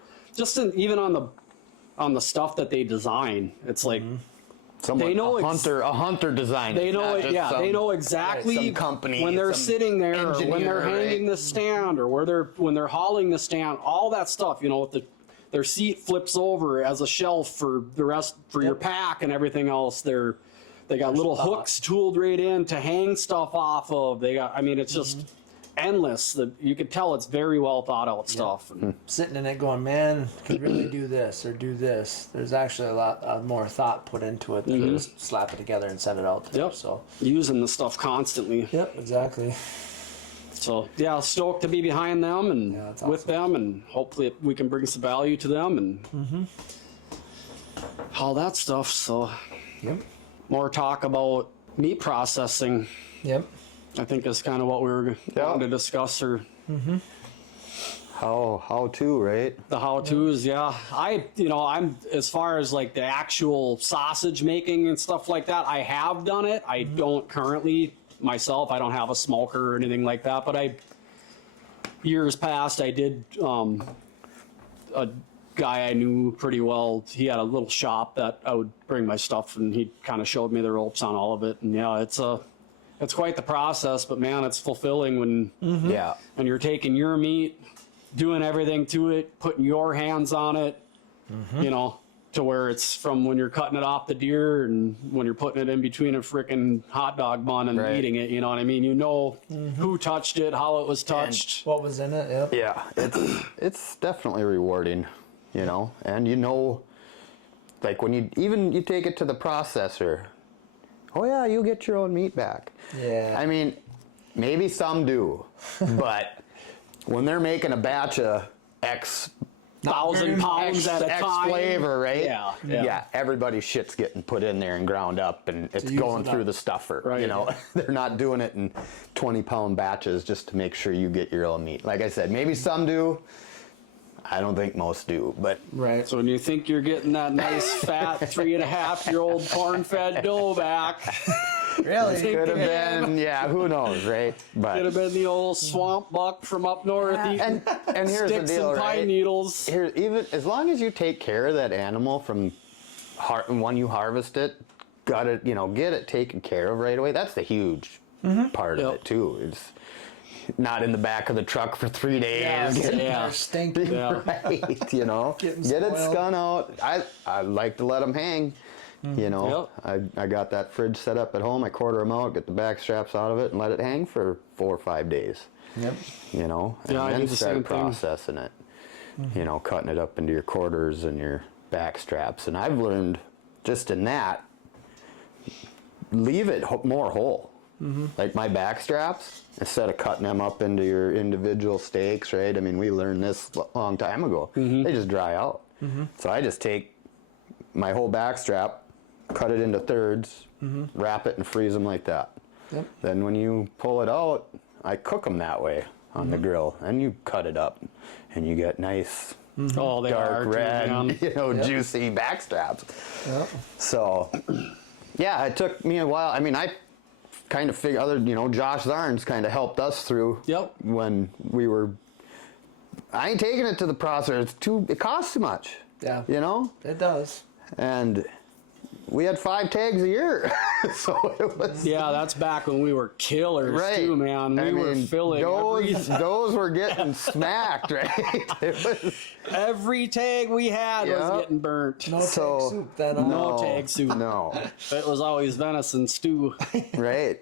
even on the stuff that they design. It's like Someone, They know a hunter designed They it. know not it. just Yeah, they know exactly some company, when they're some sitting there, or when engineer, they're hanging right? the stand, or when they're hauling the stand. All that stuff, with their seat flips over as a shelf for the rest for your pack and everything else. They got little hooks tooled right in to hang stuff off of. They got. I mean, it's just endless. You could tell it's very well thought out stuff. And, Sitting in it going, man, could really do this or do this. There's actually a lot more thought put into it than just slap it together and send it out there. Yep. So, using the stuff constantly. yep, exactly. So yeah, stoked to be behind them and that's with them, and hopefully we can bring some value to them and all that stuff. So Yep. more talk about meat processing, Yep. I think, is kind of what we were going to discuss, or How to, right? the how-tos. Yeah, I'm as far as like the actual sausage making and stuff like that, I have done it. I don't currently myself. I don't have a smoker or anything like that, but years past I did. A guy I knew pretty well, he had a little shop that I would bring my stuff, and he kind of showed me the ropes on all of it. And yeah, it's quite the process, but man, it's fulfilling when Yeah. when you're taking your meat, doing everything to it, putting your hands on it, to where it's from when you're cutting it off the deer and when you're putting it in between a freaking hot dog bun and Right. eating it. You know what I mean? Who touched it, how it was touched. What was in it? Yep. Yeah, it's definitely rewarding, and like when you take it to the processor, oh yeah, you get your own meat back. Yeah. I mean, maybe some do, but when they're making a batch of X 1,000 pounds at a X time. flavor, right? Yeah. Everybody's shit's getting put in there and ground up, and it's use going it through up. the stuffer. Right. They're not doing it in 20-pound batches just to make sure you get your own meat. Like I said, maybe some do. I don't think most do, but Right. So when you think you're getting that nice fat 3.5-year-old corn-fed doe back, Really? could have been, who knows, right? But could have been the old swamp buck from up north eating and here's the sticks deal, and pine right? needles. Here, even as long as you take care of that animal from when you harvest it, get it taken care of right away. That's the huge part of Yep. it too. It's not in the back of the truck for 3 days. Yeah. Stinking. Yeah. Right, Getting get it spoiled. skun out. I like to let them hang. Yep. I got that fridge set up at home. I quarter them out, get the back straps out of it, and let it hang for 4 or 5 days. Yep. And Yeah, I do then the start same thing. processing it. Cutting it up into your quarters and your back straps. And I've learned just in that, leave it more whole. Like my back straps, instead of cutting them up into your individual steaks, right? I mean, we learned this a long time ago. They just dry out. So I just take my whole back strap, cut it into thirds, wrap it and freeze them like that. Yep. Then when you pull it out, I cook them that way on the grill, and you cut it up, and you get nice Oh, they are dark too, red, man. juicy back straps. Yep. So, yeah, it took me a while. I mean, I kind of figured, Josh Zarnes kind of helped us through. Yep. When we were, I ain't taking it to the processor. It costs too much. Yeah. It does. And we had 5 tags a year, so it was. Yeah, that's back when we were killers Right. too, man. We were filling those were getting smacked, right? It was, every tag we had Yeah. was getting burnt. No so, tag soup then. Huh? No tag soup. No, It was always venison stew. right?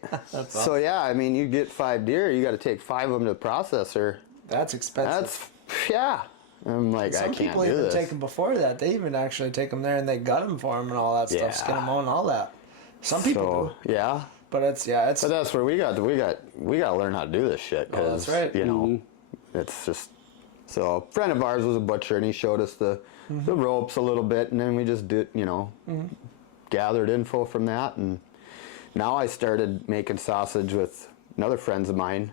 So yeah, I mean, you get 5 deer, you got to take 5 of them to the processor. That's expensive. Yeah. I'm like, Some I can't people do even this. take them before that. They even actually take them there and they gut them for them and all that Yeah. stuff, skin them out and all that. Some people do, Yeah. but it's But that's where we got to learn how to do this shit. Oh, that's right. It's just, so a friend of ours was a butcher and he showed us the ropes a little bit, and then we just did, gathered info from that, and now I started making sausage with another friends of mine,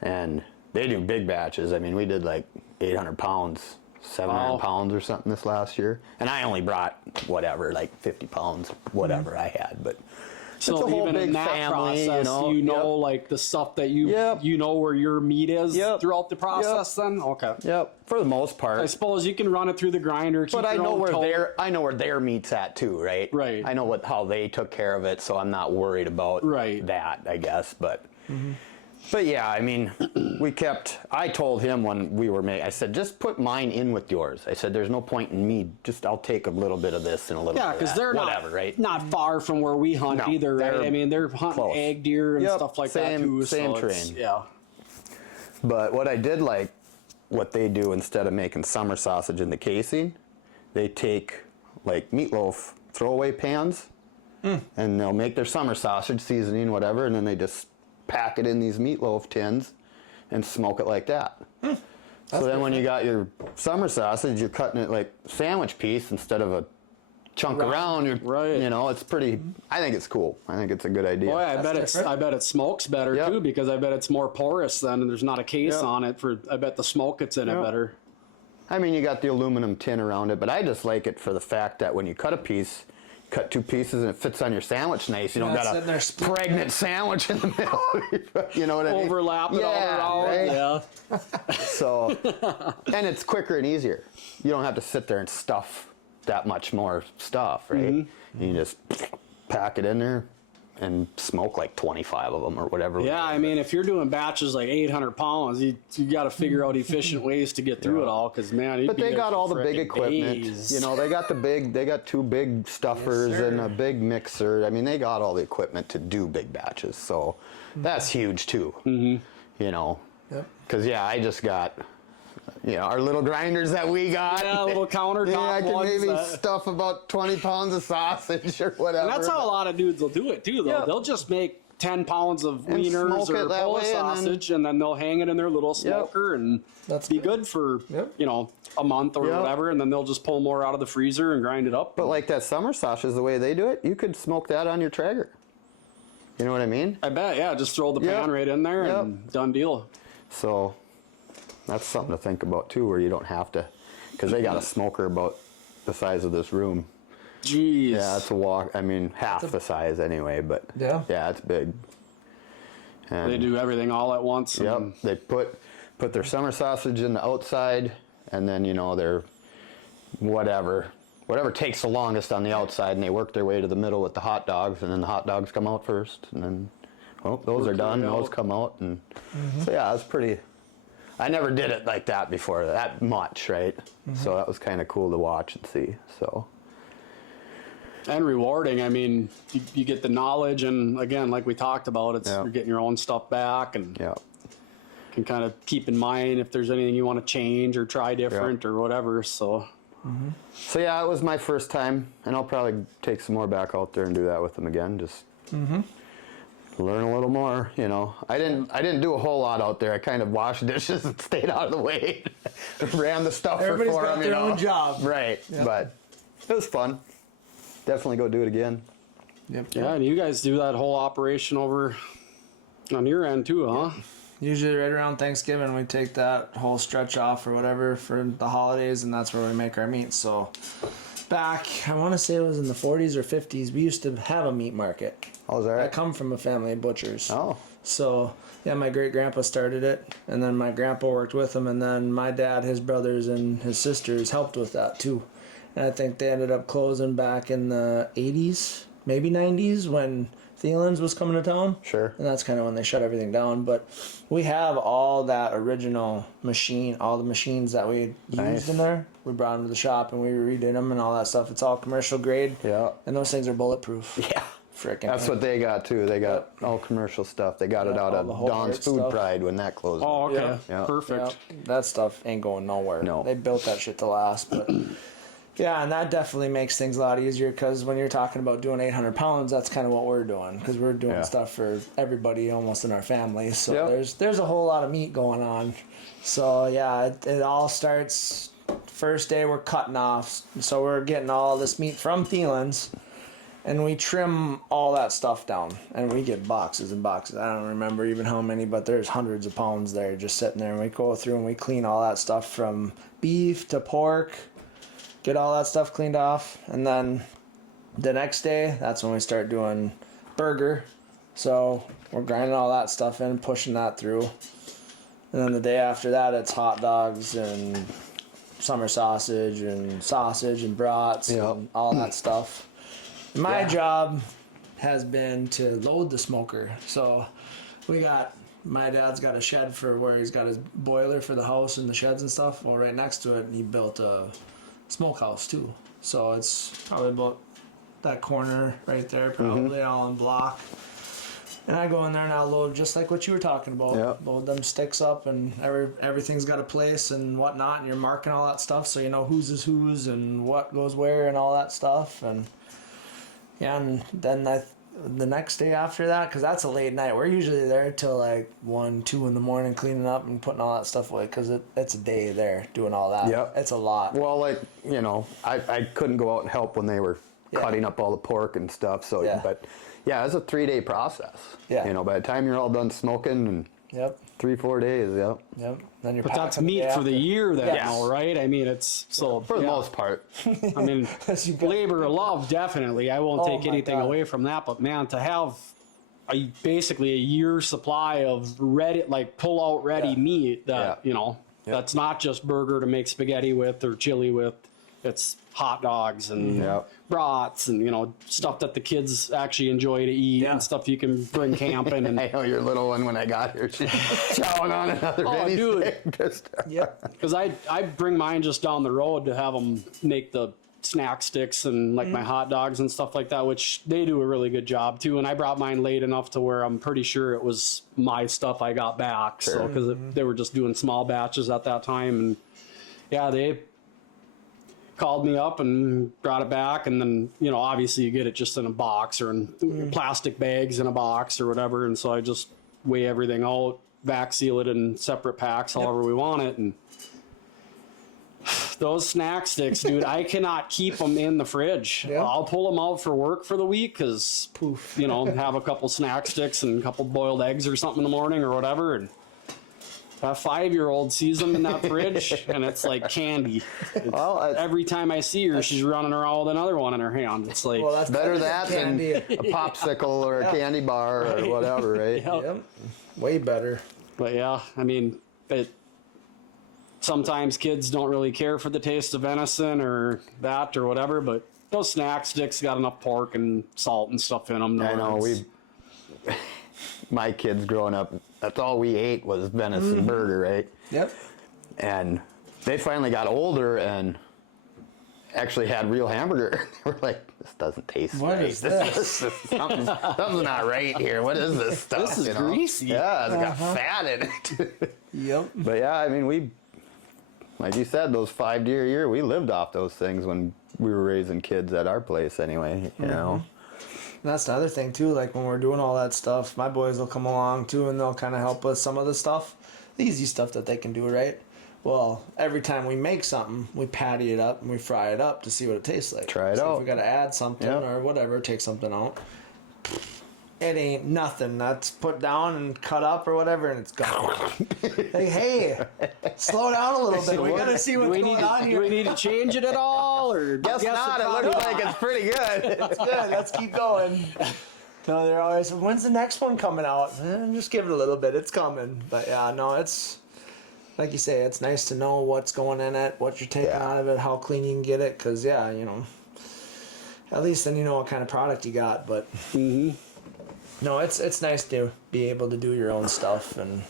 and they do big batches. I mean, we did like 800 pounds, 700 Wow. pounds or something this last year, and I only brought whatever, like 50 pounds, whatever I had, but So it's a whole even big in that family, process, you know. you know, Yep. like the stuff that you Yep. you know where your meat is Yep. throughout the process. Then okay. Yep, for the most I part. suppose you can run it through the grinder. Keep But I your know own where tote. I know where their meat's at too, right? Right. I know how they took care of it, so I'm not worried about Right. that, I guess. But yeah, I mean, I told him when we were I said, just put mine in with yours. I said, there's no point in me, I'll take a little bit of this and a little Yeah, bit of because that. they're Whatever, right? not far from where we hunt No, either, right? they're I mean, they're hunting close. egg deer and Yep, stuff like that same- too. same so it's- terrain. Yeah. But what I did like, what they do instead of making summer sausage in the casing, they take like meatloaf throwaway pans and they'll make their summer sausage seasoning, whatever, and then they just pack it in these meatloaf tins and smoke it like that. So then when you got your summer sausage, you're cutting it like sandwich piece instead of a chunk around. Right. You know, it's pretty, I think it's cool. I think it's a good idea. Boy, That's I bet it smokes better Yep. too, because I bet it's more porous then, and there's not a case Yep. on it I bet the smoke gets in it Yep. better. I mean, you got the aluminum tin around it, but I just like it for the fact that when you cut a piece, cut two pieces and it fits on your sandwich nice. You don't Yeah, got sitting there a split. pregnant sandwich in the middle. You know what I mean? Overlap it all around. right? Yeah. So, and it's quicker and easier. You don't have to sit there and stuff that much more stuff, right? Mm-hmm. You just pack it in there and smoke like 25 of them or whatever. Yeah, I mean, if you're doing batches like 800 pounds, you got to figure out efficient ways to get through it all, because man, But they got all the big equipment. Days. You know, they got two big stuffers Yes, sir. and a big mixer. I mean, they got all the equipment to do big batches. So that's huge too. You know, Yep. because I just got, our little grinders that we got. Yeah, little countertop I can ones maybe that- stuff about 20 pounds of sausage or whatever. And that's how a lot of dudes will do it too, though. Yep. They'll just make 10 pounds of And wieners smoke or it that Polish way, and then- sausage, and then they'll hang it in their little smoker and That's be good. good for, Yep. a month or Yep. whatever, and then they'll just pull more out of the freezer and grind it up. But like that summer sausage, the way they do it, you could smoke that on your Traeger. You know what I mean? I bet, yeah, just throw the Yep. pan right in there Yep. and done deal. So that's something to think about too, where you don't have to, because they got a smoker about the size of this room. Jeez. Yeah, it's a walk. I mean, half the size anyway, but Yeah. it's big. And, They do everything all at once. Yep, and- they put their summer sausage in the outside, and then their whatever takes the longest on the outside, and they work their way to the middle with the hot dogs, and then the hot dogs come out first, and then those are done. it out. Those come out, and so yeah, it's pretty. I never did it like that before, that much, right? So that was kind of cool to watch and see. So And rewarding. I mean, you get the knowledge, and again, like we talked about, it's Yeah. you're getting your own stuff back, and yeah, can kind of keep in mind if there's anything you want to change or try different or whatever. So so yeah, it was my first time, and I'll probably take some more back out there and do that with them again. Just learn a little more. I didn't do a whole lot out there. I kind of washed dishes and stayed out of the way, ran the stuff Everybody's for got them. their own job. right? Yeah. But it was fun. Definitely go do it again. Yep. yeah, and you guys do that whole operation over on your end too, huh? Usually right around Thanksgiving, we take that whole stretch off or whatever for the holidays, and that's where we make our meat. So back, I want to say it was in the 40s or 50s, we used to have a meat market. Oh, is that I right? come from a family of butchers. Oh, So, yeah, my great-grandpa started it, and then my grandpa worked with him, and then my dad, his brothers, and his sisters helped with that, too. And I think they ended up closing back in the 80s, maybe 90s, when Thielen's was coming to town. sure. And that's kind of when they shut everything down. But we have all that original machine, all the machines that we Nice. used in there. We brought them to the shop, and we redid them and all that stuff. It's all commercial grade. Yeah. And those things are bulletproof. Yeah. Frickin'. That's what they got too. They got all commercial stuff. They got it Yeah, out all of the whole Don's art Food stuff. Pride when that closed. Oh, okay, Yeah. Yeah. perfect. Yeah, that stuff ain't going nowhere. No. They built that shit to last, but yeah, and that definitely makes things a lot easier because when you're talking about doing 800 pounds, that's kind of what we're doing because we're doing Yeah. stuff for everybody almost in our family. So Yep. there's a whole lot of meat going on. So yeah, it all starts first day we're cutting off. So we're getting all this meat from Thielen's. And we trim all that stuff down, and we get boxes and boxes. I don't remember even how many, but there's hundreds of pounds there just sitting there. And we go through and we clean all that stuff from beef to pork, get all that stuff cleaned off. And then the next day, that's when we start doing burger. So we're grinding all that stuff in, pushing that through. And then the day after that, it's hot dogs and summer sausage and brats and all that stuff. My job has been to load the smoker. So my dad's got a shed for where he's got his boiler for the house and the sheds and stuff. Well, right next to it, he built a smokehouse too. So it's probably about that corner right there, probably all in block. And I go in there and I'll load just like what you were talking about. Yep. Load them sticks up and everything's got a place and whatnot, and you're marking all that stuff so you know whose is whose and what goes where and all that stuff. And and then the next day after that, because that's a late night, we're usually there till like 1, 2 in the morning cleaning up and putting all that stuff away because it's a day there doing all that. Yep. It's a lot. Well, like, I couldn't go out and help when they were cutting up all the pork and stuff. So, but yeah, it's a 3-day process. Yeah. By the time you're all done smoking, and 3-4 days. Yep. Then you're But that's packing meat for the year then, now, right? I mean, it's so for the most part. I mean, labor of love, definitely. I won't take my anything God. away from that. But man, to have basically a year's supply of ready, like pull out ready meat that that's not just burger to make spaghetti with or chili with. It's hot dogs and brats and stuff that the kids actually enjoy to eat and stuff you can bring camping. And I know your little one when I got here, she's chowing on another mini steak. Because I bring mine just down the road to have them make the snack sticks and like my hot dogs and stuff like that, which they do a really good job too. And I brought mine late enough to where I'm pretty sure it was my stuff I got back. Sure. So because they were just doing small batches at that time, and they called me up and brought it back, and then obviously you get it just in a box or in plastic bags in a box or whatever, and so I just weigh everything out, vac seal it in separate packs however we want it. And those snack sticks, dude, I cannot keep them in the fridge. I'll pull them out for work for the week because have a couple snack sticks and a couple boiled eggs or something in the morning or whatever, and a 5-year-old sees them in that fridge, and it's like candy. Every time I see her, she's running around with another one in her hand. It's like that's better that than a popsicle or a candy bar or whatever, right? Yep. Way better. But yeah, I mean, sometimes kids don't really care for the taste of venison or that or whatever, but those snack sticks got enough pork and salt and stuff in them. I know. My kids growing up, that's all we ate was venison burger, right? Yep. And they finally got older and actually had real hamburger. They were like, this doesn't taste right. What is this? Something's not right here. What is this stuff? This is greasy. Yeah, it's got fat in it. Yep. But yeah, I mean, like you said, those 5 deer a year, we lived off those things when we were raising kids at our place anyway, you know. And that's the other thing too, like when we're doing all that stuff, my boys will come along too and they'll kind of help us some of the stuff, the easy stuff that they can do, right? Well, every time we make something, we patty it up and we fry it up to see what it tastes like. Try it out. If out. we got to add something or whatever, take something out. It ain't nothing. That's put down and cut up or whatever, and it's gone. Hey, slow down a little bit. We got to see what's going on here. Do we need to change it at all? Or Guess not. It looks like it's pretty good. It's good. Let's keep going. No, they're always, when's the next one coming out? Just give it a little bit. It's coming. But yeah, no, it's, like you say, it's nice to know what's going in it, what you're taking out of it, how clean you can get it. Because, yeah, you know, at least then you know what kind of product you got. But no, it's nice to be able to do your own stuff. And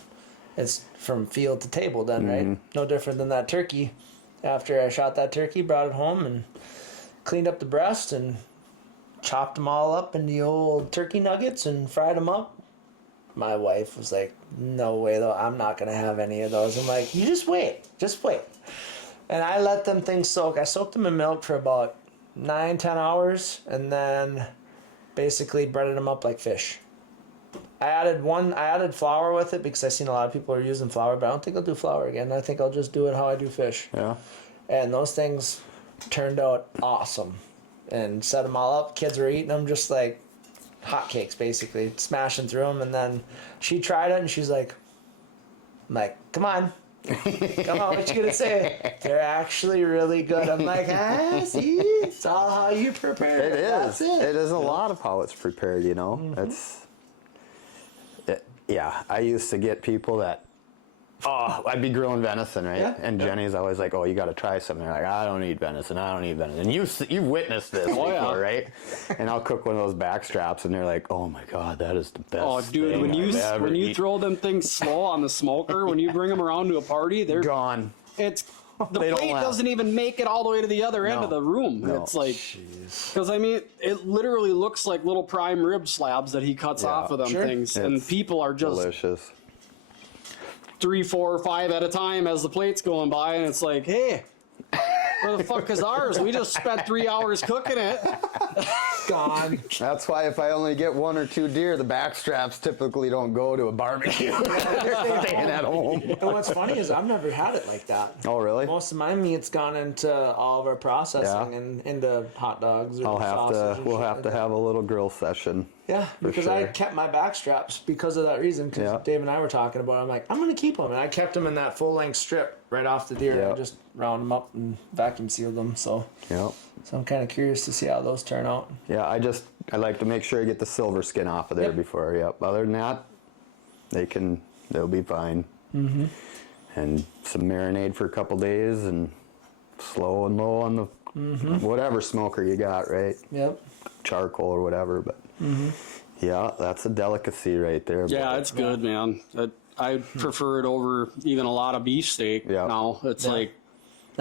it's from field to table then, right? No different than that turkey. After I shot that turkey, brought it home and cleaned up the breast and chopped them all up in the old turkey nuggets and fried them up. My wife was like, no way though, I'm not going to have any of those. I'm like, you just wait. And I let them things soak. I soaked them in milk for about 9-10 hours and then basically breaded them up like fish. I added flour with it because I seen a lot of people are using flour, but I don't think I'll do flour again. I think I'll just do it how I do fish. Yeah. And those things turned out awesome. And set them all up. Kids were eating them just like hotcakes, basically, smashing through them. And then she tried it, and she's like, "I'm like, come on, Come on, what you gonna say? They're actually really good. I'm like, see, it's all how you prepare it. It is. That's it. It is a lot of how it's prepared, you know. Yeah, I used to get people that, I'd be grilling venison, right? Yeah, And Jenny's always like, you got to try some. They're like, I don't eat venison. And you've witnessed this before, yeah. right? And I'll cook one of those back straps, and they're like, oh my God, that is the best Oh, dude, thing when you eaten." throw them things slow on the smoker, when you bring them around to a party, they're Gone. It's the They don't plate last. doesn't even make it all the way to the other end No. of the room. No. It's like, because I mean, it literally looks like little prime rib slabs that he cuts Yeah. off of them Sure. things, and It's people are just delicious. 3, 4, 5 at a time as the plate's going by, and it's like, hey, where the fuck is ours? We just spent 3 hours cooking it. Gone. That's why if I only get 1 or 2 deer, the back straps typically don't go to a barbecue. They're staying at home. And what's funny is I've never had it like that. Oh, really? Most of my meat's gone into all of our processing Yeah. and into hot dogs or I'll have sausage to. and We'll shit have like to that. have a little grill session. Yeah, because I sure. kept my back straps because of that reason. Because Yeah. Dave and I were talking about it. I'm like, I'm going to keep them. And I kept them in that full length strip right off the deer. And I Yeah. just round them up and vacuum sealed them. So Yep. I'm kind of curious to see how those turn out. Yeah, I like to make sure I get the silver skin off of there Yep. before. Yep. Other than that, they'll be fine. Mm-hmm. And some marinade for a couple days and slow and low on the whatever smoker you got, right? Yep. Charcoal or whatever, but yeah, that's a delicacy right there. Yeah, boy. it's good, man. I prefer it over even a lot of beefsteak Yeah. now. It's Yeah. like,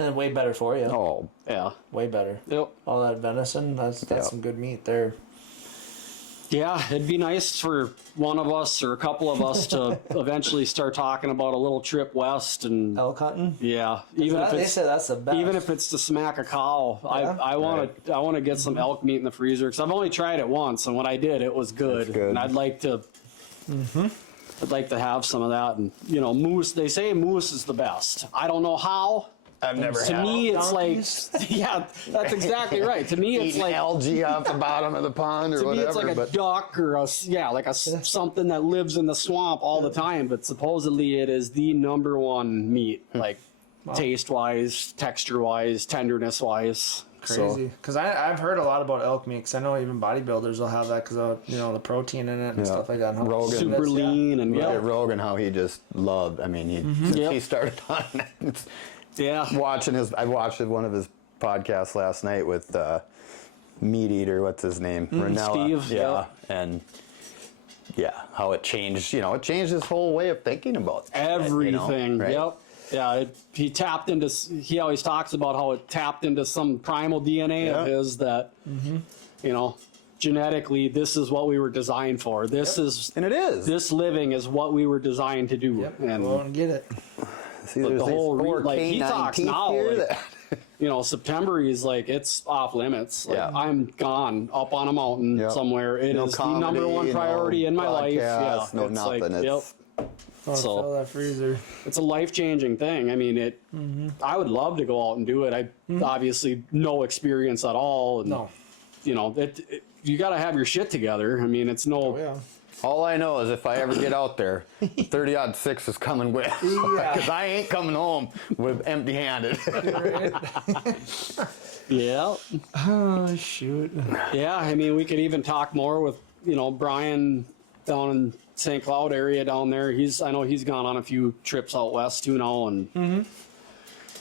And way better for you. Oh, yeah. Way better. Yep. All that venison, that's Yeah. some good meat there. Yeah, it'd be nice for one of us or a couple of us to eventually start talking about a little trip west, and Elk hunting? yeah, even if They it's say that's the best. even if it's to smack a cow. Yeah. I want to get some elk meat in the freezer, because I've only tried it once, and when I did, it was good. It's good. And I'd like to have some of that. And moose. They say moose is the best. I don't know how. I've never To had me, it's donkeys. like, yeah, that's exactly right. To me, it's eating like algae off the bottom of the pond or to me, whatever. it's like a but duck or something that lives in the swamp all the time. But supposedly, it is the number one meat, like taste wise, texture wise, tenderness wise. Crazy. Because I've heard a lot about elk meat. Because I know even bodybuilders will have that because of the protein in it and Yeah. stuff like that. And how Rogan. Super that's- yeah. lean and Look yeah, at Rogan, how he just loved. I mean, since Yep. he started on it, yeah. I watched one of his podcasts last night with Meat Eater. What's his name? Ranella. Steve, Yeah, yeah. and yeah, how it changed. It changed his whole way of thinking about it, Everything. right? Yep. Yeah. He tapped into. He always talks about how it tapped into some primal DNA of Yeah. his that, genetically, this is what we were designed for. This is. And it is. This living is what we were designed to do. Yep. And Go out and get it. See, but there's the these whole four like he canine talks teeth now, here like, that- September he's like it's off limits. Like, Yeah. I'm gone up on a mountain Yep. somewhere. It is No the number comedy, one priority no in my life. Yeah, podcast, no it's nothing. like It's- Oh, So- fill that freezer. it's a life-changing thing. I mean, I would love to go out and do it. I obviously no experience at all, and No. you got to have your shit together. I mean, it's no. Oh, yeah. All I know is if I ever get out there, 30-06 is coming with. Yeah. Because I ain't coming home with empty-handed. Yeah, Oh, shoot. yeah. I mean, we could even talk more with Brian down in St. Cloud area down there. I know he's gone on a few trips out west too now, and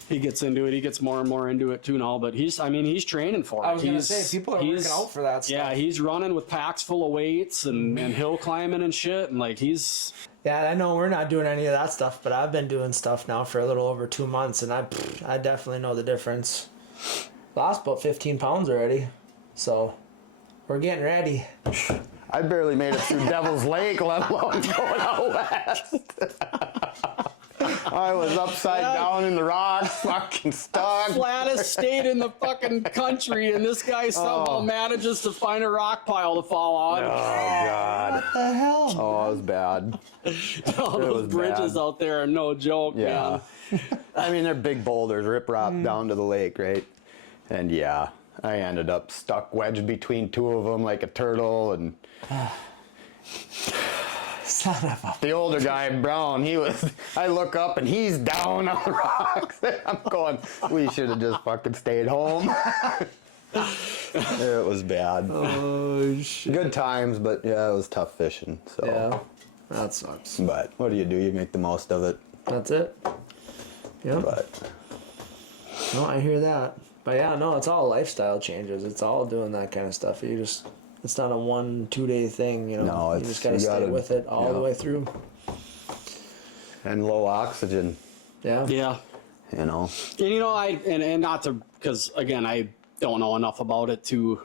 he gets into it. He gets more and more into it too now. But he's training for it. I was going to say, people are working out for that stuff. Yeah, he's running with packs full of weights and hill climbing and shit, and like he's. Yeah, I know we're not doing any of that stuff, but I've been doing stuff now for a little over 2 months, and I definitely know the difference. Lost about 15 pounds already, so we're getting ready. I barely made it through Devil's Lake, let alone going out west. I was upside down in the rocks, fucking stuck. Flattest state in the fucking country, and this guy somehow manages to find a rock pile to fall on. Oh, God. What the hell? Oh, it was bad. All it those was bridges bad. out there are no joke, Yeah. man. I mean, they're big boulders, rip-rop down to the lake, right? And yeah, I ended up stuck wedged between two of them like a turtle, and Son of a... The older guy, Brown, I look up and he's down on the rocks. I'm going, we should have just fucking stayed home. It was bad. Oh, shit. Good times, but yeah, it was tough fishing. So. Yeah, that sucks. But what do? You make the most of it. That's it. Yeah. But No, I hear that. But yeah, no, it's all lifestyle changes. It's all doing that kind of stuff. It's not a 1-2 day thing, you know. No, you just gotta stay with it all the way through. And low oxygen, Yeah. Yeah. you know. And you know, and not to, because again, I don't know enough about it to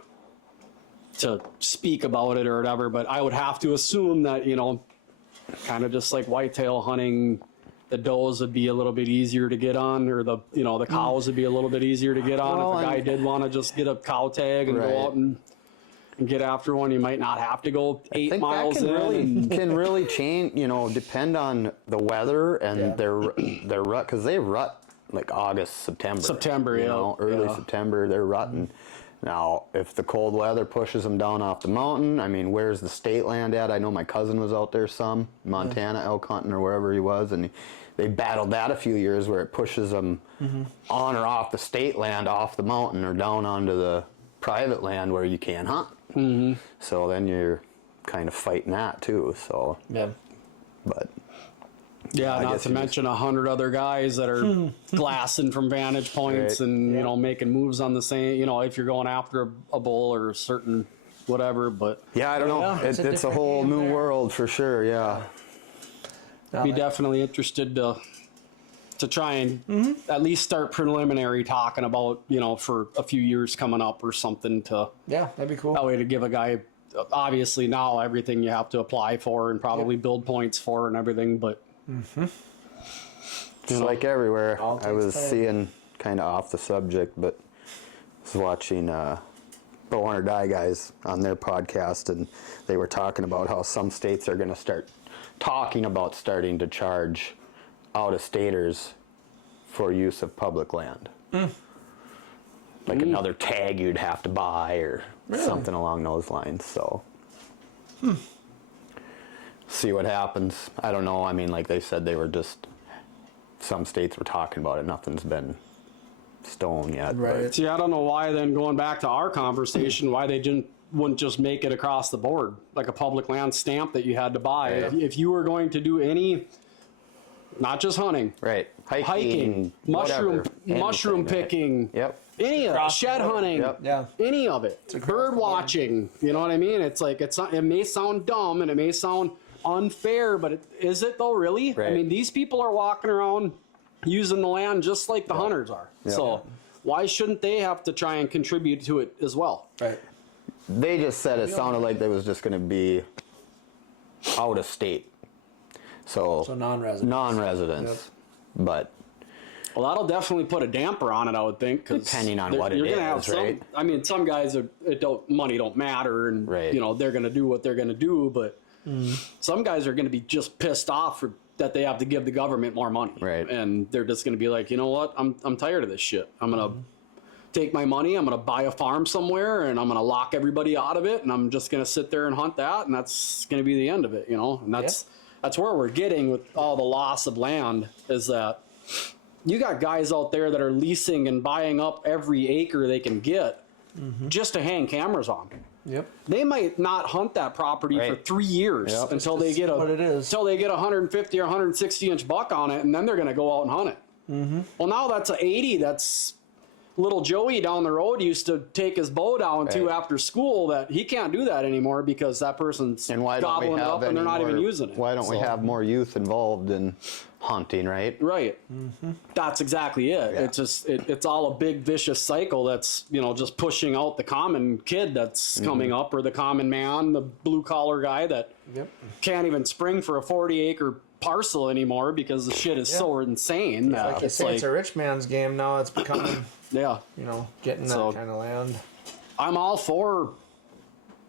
speak about it or whatever, but I would have to assume that, you know, kind of just like whitetail hunting, the does would be a little bit easier to get on, or the cows would be a little bit easier to get on. Well, if a guy did want to just get a cow tag and go out and get after one, you might not have to go 8 miles in. Can really change, you know, depend on the weather and their rut, because they rut like August, September. You know, early September, they're rutting. Now, if the cold weather pushes them down off the mountain, I mean, where's the state land at? I know my cousin was out there Montana, elk hunting or wherever he was, and they battled that a few years where it pushes them on or off the state land, off the mountain, or down onto the private land where you can't hunt. Mm-hmm. So then you're kind of fighting that too. So Yeah. but Yeah, not to mention 100 other guys that are glassing from vantage points and you know, making moves on the same. You know, if you're going after a bull or a certain whatever, but yeah, I don't know. Yeah, It's a whole new world for sure. Yeah. be definitely interested to try and at least start preliminary talking about, you know, for a few years coming up or something, to Yeah, that'd be cool. that way to give a guy, obviously now everything you have to apply for and probably build points for and everything, but Just like everywhere. All I was takes time. seeing, kind of off the subject, but I was watching Bow Hunter Die guys on their podcast, and they were talking about how some states are going to start talking about starting to charge out-of-staters for use of public land. Like another tag you'd have to buy or something along those lines. So see what happens. I don't know. I mean, like they said, they were just, some states were talking about it. Nothing's been stone yet. Right. But see, I don't know why then, going back to our conversation, why they wouldn't just make it across the board, like a public land stamp that you had to buy. Right. If you were going to do any, not just hunting, right. hiking, mushroom anything, picking, Right. Yep. any of it, Across the shed board. hunting, Yep. Yeah. any of it, across bird the board. watching, you know what I mean? It's like, it may sound dumb and it may sound unfair, but is it though, really? Right. I mean, these people are walking around using the land just like the hunters are. Yep. So why shouldn't they have to try and contribute to it as well? Right. They just said it sounded like they was just going to be out of state. So non-residents. Non-residents. But Well, that'll definitely put a damper on it, I would think. 'Cause Depending on what you're it gonna have is, some, right? I mean, some guys money don't matter, and Right. you know they're gonna do what they're gonna do. But some guys are gonna be just pissed off that they have to give the government more money, Right. And they're just gonna be like, you know what, I'm tired of this shit. I'm gonna take my money. I'm gonna buy a farm somewhere, and I'm gonna lock everybody out of it, and I'm just gonna sit there and hunt that, and that's gonna be the end of it, you know. And that's where we're getting with all the loss of land, is that you got guys out there that are leasing and buying up every acre they can get just to hang cameras on. Yep. They might not hunt that property for Right. 3 years Yep. until they get what it is. until they get a 150 or 160 inch buck on it, and then they're going to go out and hunt it. Well, now that's a 80. That's little Joey down the road used to take his bow down to Right. after school. That he can't do that anymore because that person's and why don't we gobbling it have up and they're not even using it. Why don't we So- have more youth involved in hunting, right? Right. That's exactly it. Yeah. It's just it's all a big vicious cycle that's, you know, just pushing out the common kid that's coming up, or the common man, the blue collar guy that can't even spring for a 40-acre parcel anymore because the shit is so insane. that Like you it's say, it's a rich man's game now. It's becoming, yeah. you know, getting that So- kind of land. I'm all for,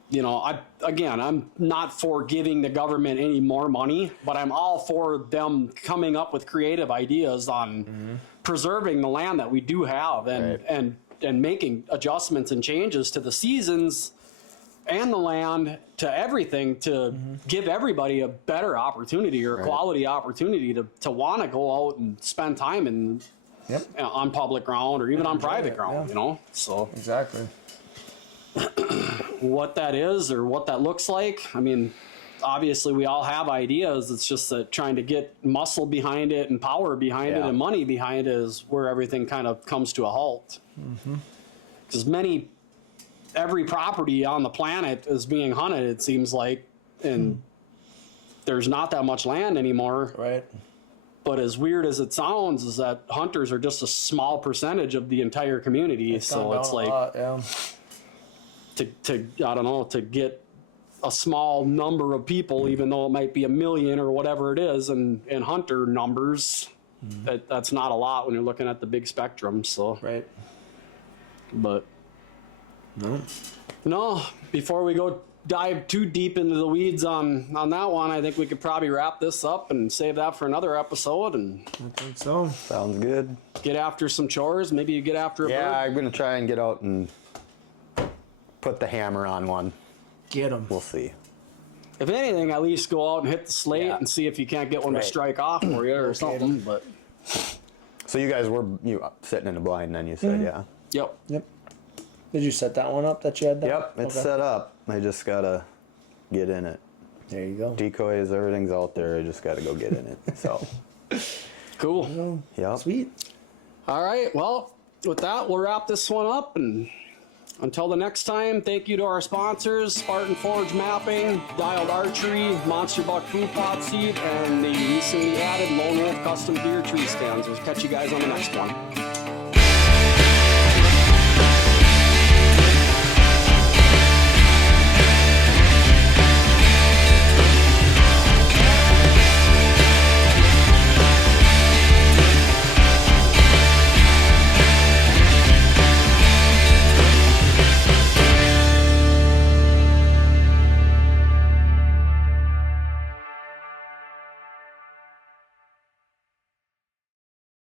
you know, I'm not for giving the government any more money, but I'm all for them coming up with creative ideas on preserving the land that we do have, and Right. and making adjustments and changes to the seasons and the land to everything to give everybody a better opportunity or a quality opportunity to want to go out and spend time in on public ground or even on private ground, you know? So Exactly. what that is or what that looks like, I mean, obviously we all have ideas. It's just that trying to get muscle behind it and power behind it and money behind it is where everything kind of comes to a halt. Because every property on the planet is being hunted, it seems like, and there's not that much land anymore. Right. But as weird as it sounds, is that hunters are just a small percentage of the entire community. So it's like to I don't know, to get a small number of people, even though it might be 1 million or whatever it is, and hunter numbers, that's not a lot when you're looking at the big spectrum. So Right. but no, before we go dive too deep into the weeds on that one, I think we could probably wrap this up and save that for another episode and I think so. Sounds good. get after some chores. Maybe you get after a Yeah, bird. I'm gonna try and get out and put the hammer on one. Get them. We'll see. If anything, at least go out and hit the slate and see if you can't get one to Right. strike off for you or something. But So you guys were sitting in the blind then, you said, yeah? yep. Yep. Did you set that one up that you had there? Yep, it's set up. I just gotta get in it. There you go. Decoys, everything's out there. I just gotta go get in it. So, Cool. yeah. Sweet. All right. Well, with that, we'll wrap this one up. And until the next time, thank you to our sponsors, Spartan Forge Mapping, Dialed Archery, Monster Buck Food Plot Seed, and the recently added Lone Wolf Custom Deer Tree Stands. We'll catch you guys on the next one.